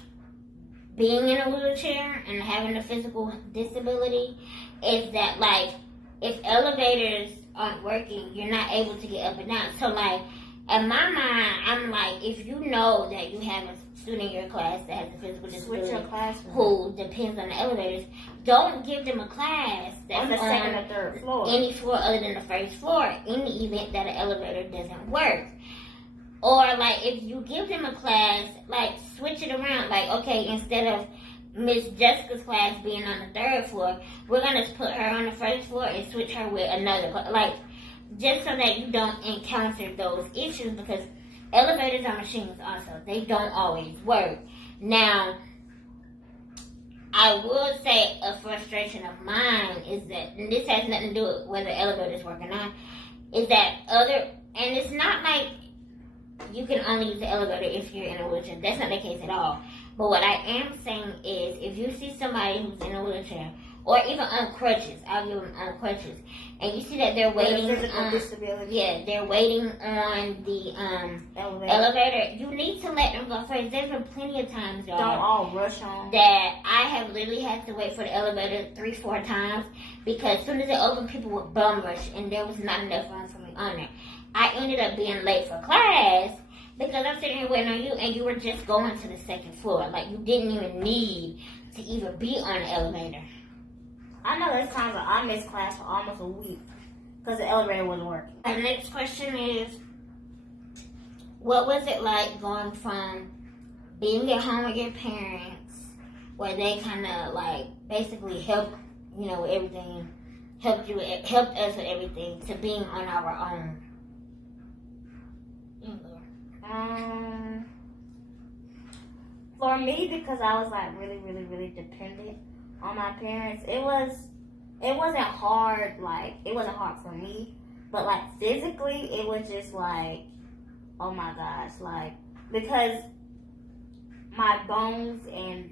being in a wheelchair and having a physical disability, is that, like, if elevators aren't working, you're not able to get up and down. So, like, in my mind, I'm like, if you know that you have a student in your class that has a physical disability who depends on the elevators, don't give them a class that's on the second or third floor. Any floor other than the first floor, in the event that an elevator doesn't work. Or, like, if you give them a class, like, switch it around. Like, okay, instead of Miss Jessica's class being on the third floor, we're going to put her on the first floor and switch her with another class. Like, just so that you don't encounter those issues, because elevators are machines also. They don't always work. Now, I would say a frustration of mine is that, and this has nothing to do with whether elevators work or not, is that and it's not like you can only use the elevator if you're in a wheelchair. That's not the case at all. But what I am saying is, if you see somebody who's in a wheelchair, or even on crutches, I'll give them on crutches, and you see that they're waiting they're waiting on the elevator, you need to let them go first. There's been plenty of times, y'all, don't all rush on, that I have literally had to wait for the elevator 3-4 times, because as soon as it opened, people would bum rush, and there was not enough room for me on there. I ended up being late for class because I'm sitting here waiting on you, and you were just going to the second floor. Like, you didn't even need to even be on the elevator. I know there's times that I missed class for almost a week because the elevator wasn't working. The next question is, what was it like going from being at home with your parents, where they kind of, like, basically helped, you know, with everything, helped us with everything, to being on our own? For me, because I was, like, really, really, really dependent on my parents, it wasn't hard. Like, it wasn't hard for me, but, like, physically, it was just like, oh my gosh, like, because my bones and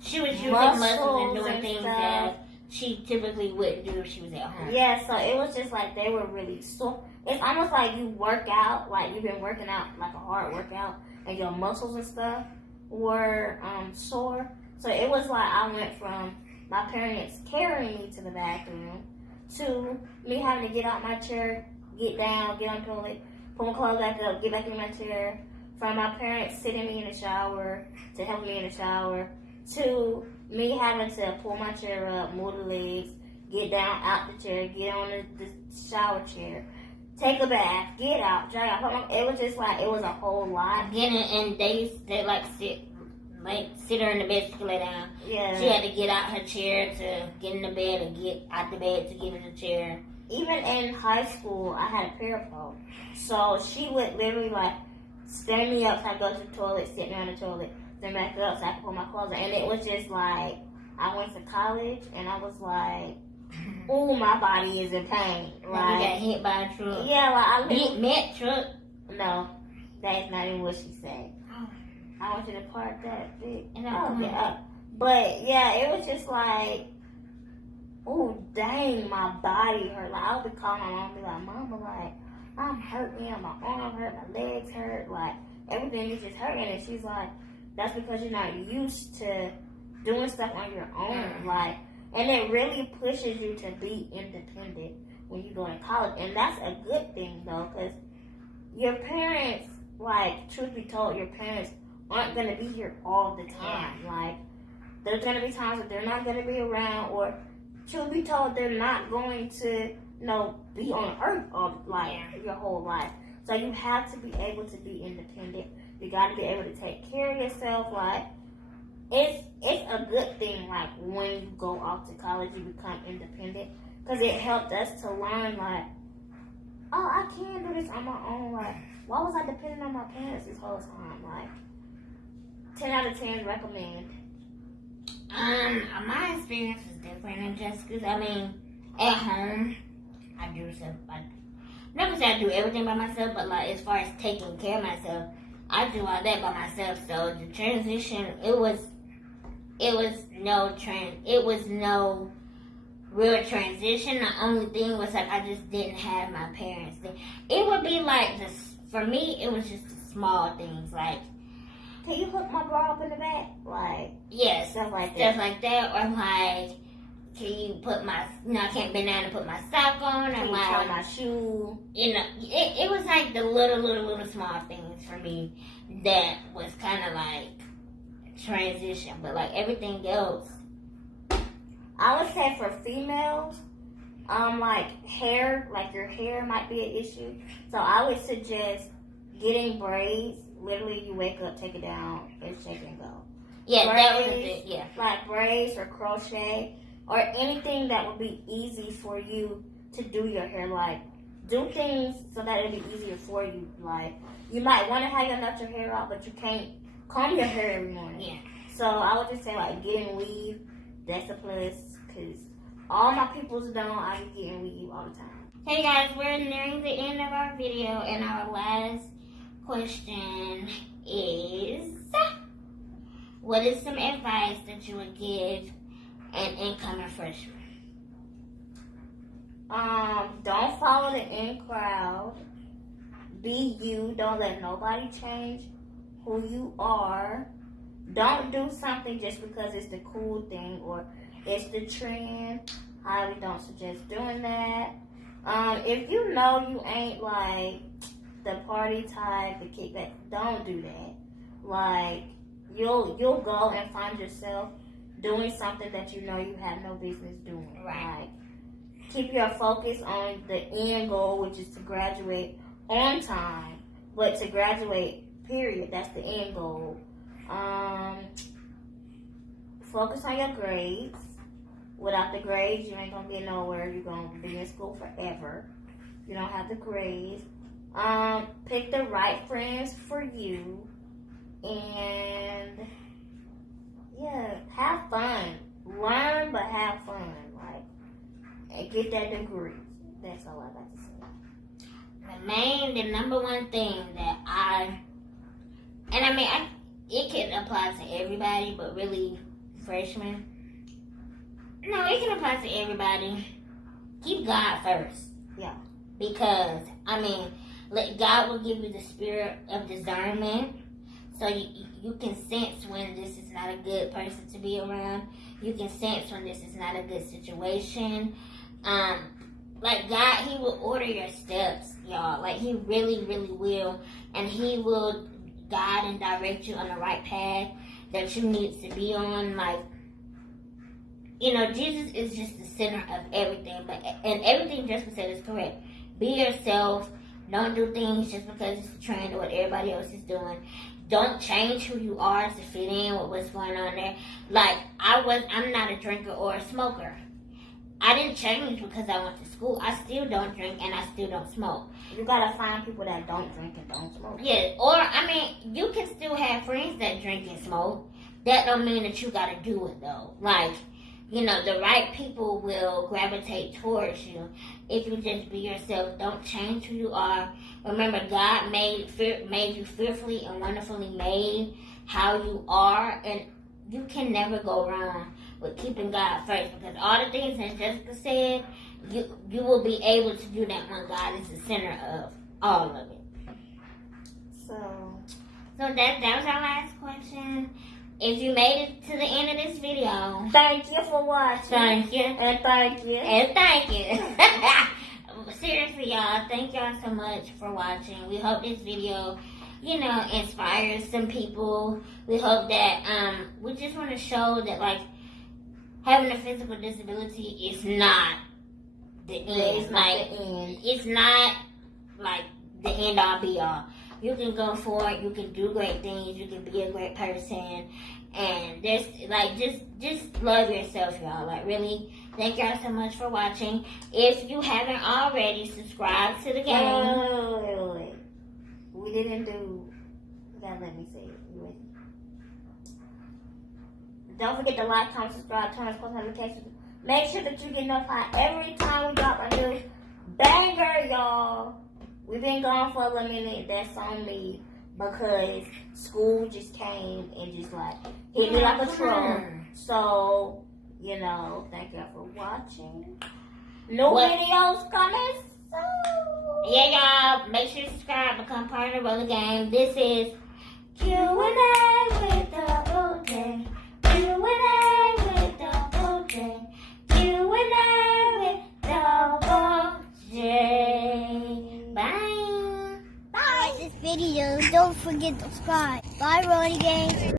she was using muscles and doing things that she typically wouldn't do if she was at home. Yeah, so it was just like they were really sore. It's almost like you work out, like you've been working out, like a hard workout, and your muscles and stuff were sore. So it was like I went from my parents carrying me to the bathroom to me having to get out my chair, get down, get on the toilet, put my clothes back up, get back in my chair. From my parents sitting me in the shower to help me in the shower, to me having to pull my chair up, move the legs, get down out the chair, get on the shower chair, take a bath, get out, dry out. It was just like, it was a whole lot. Getting, and they like sit her in the bed to lay down. Yeah. She had to get out her chair to get in the bed, and get out the bed to get in the chair. Even in high school, I had a parapro. So she would literally, like, stand me up so I go to the toilet, sit me on the toilet, then back up so I could put my clothes on. And it was just like, I went to college, and I was like, ooh, my body is in pain. Like, you got hit by a truck. Yeah, like, Big Met truck. No, that is not even what she said. I want you to park that big. And I But yeah, it was just like, oh dang, my body hurt. Like I'll be calling my mom and be like, Mama, like I'm hurting, my arm hurt, my legs hurt, like everything is just hurting. And she's like, that's because you're not used to doing stuff on your own. Like, and it really pushes you to be independent when you go to college. And that's a good thing though, because your parents, like, truth be told, your parents aren't going to be here all the time. Like, there's going to be times that they're not going to be around, or truth be told, they're not going to, be on earth all, your whole life. So you have to be able to be independent. You got to be able to take care of yourself. Like, it's a good thing, like, when you go off to college, you become independent, because it helped us to learn, like, oh, I can do this on my own. Like, why was I depending on my parents this whole time? Like, 10 out of 10 recommend. My experience was different than Jessica's. I mean, at home, I do stuff. Never say I do everything by myself, but like as far as taking care of myself, I do all that by myself. So the transition, it was no real transition. The only thing was like I just didn't have my parents there. It would be like for me, it was just the small things like, can you hook my bra up in the back? Like, yeah, stuff like that. Or like, can you put I can't bend down and put my sock on, or like tie my shoe. It was like the little small things for me that was kind of like transition, but like everything else. I would say for females, like hair, like your hair might be an issue. So I would suggest getting braids. Literally, you wake up, take it down, and shake and go. Yeah, braids, that was a bit, yeah. Like braids or crochet or anything that would be easy for you to do your hair. Like, do things so that it'll be easier for you. Like, you might want to have your hair out, but you can't comb your hair every morning. Yeah. So I would just say, like, getting weave, that's a plus, because all my peoples don't. I be getting weave all the time. Hey guys, we're nearing the end of our video, and our last question is, what is some advice that you would give an incoming freshman? Don't follow the in crowd. Be you. Don't let nobody change who you are. Don't do something just because it's the cool thing or it's the trend. Highly don't suggest doing that. If you know you ain't like the party type, the kickback, don't do that. Like, you'll go and find yourself doing something that you know you have no business doing. Right. Like, keep your focus on the end goal, which is to graduate on time. But to graduate, period, that's the end goal. Focus on your grades. Without the grades, you ain't gonna get nowhere. You're gonna be in school forever. You don't have the grades. Pick the right friends for you, and yeah, have fun. Learn, but have fun. Like, and get that degree. That's all I got to say. The number one thing that it can apply to everybody, but really freshmen. No, it can apply to everybody. Keep God first. Yeah. Because, God will give you the spirit of discernment, so you can sense when this is not a good person to be around. You can sense when this is not a good situation. God, He will order your steps, y'all. Like, He really, really will. And He will guide and direct you on the right path that you need to be on. Like, Jesus is just the center of everything. And everything Jessica said is correct. Be yourself. Don't do things just because it's a trend or what everybody else is doing. Don't change who you are to fit in with what's going on there. Like, I'm not a drinker or a smoker. I didn't change because I went to school. I still don't drink and I still don't smoke. You gotta find people that don't drink and don't smoke. Yeah, or, you can still have friends that drink and smoke. That don't mean that you gotta do it, though. Like, the right people will gravitate towards you if you just be yourself. Don't change who you are. Remember, God made you fearfully and wonderfully made how you are, and you can never go wrong with keeping God first. Because all the things that Jessica said, you will be able to do that when God is the center of all of it. So that was our last question. If you made it to the end of this video, thank you for watching. Thank you. And thank you. And thank you. Seriously, y'all, thank y'all so much for watching. We hope this video, inspires some people. We hope that, we just want to show that, like, having a physical disability is not the end. It's not the end. It's not, like, the end all be all. You can go for it. You can do great things. You can be a great person. And just love yourself, y'all. Like, really, thank y'all so much for watching. If you haven't already, subscribe to the game. Wait. We didn't do that. Let me say it. Wait. Don't forget to like, comment, subscribe, turn on post notifications. Make sure that you get notified every time we drop a new banger, y'all. We've been gone for a little minute. That's on me because school just came and just like hit me like a truck. So, thank y'all for watching. New videos coming soon. Yeah, y'all. Make sure you subscribe. Become part of the Roller Game. This is Q&A with Double J. Q&A with Double J. Q&A with Double J. Bye. Bye. This video, don't forget to subscribe. Bye, Rolling Games.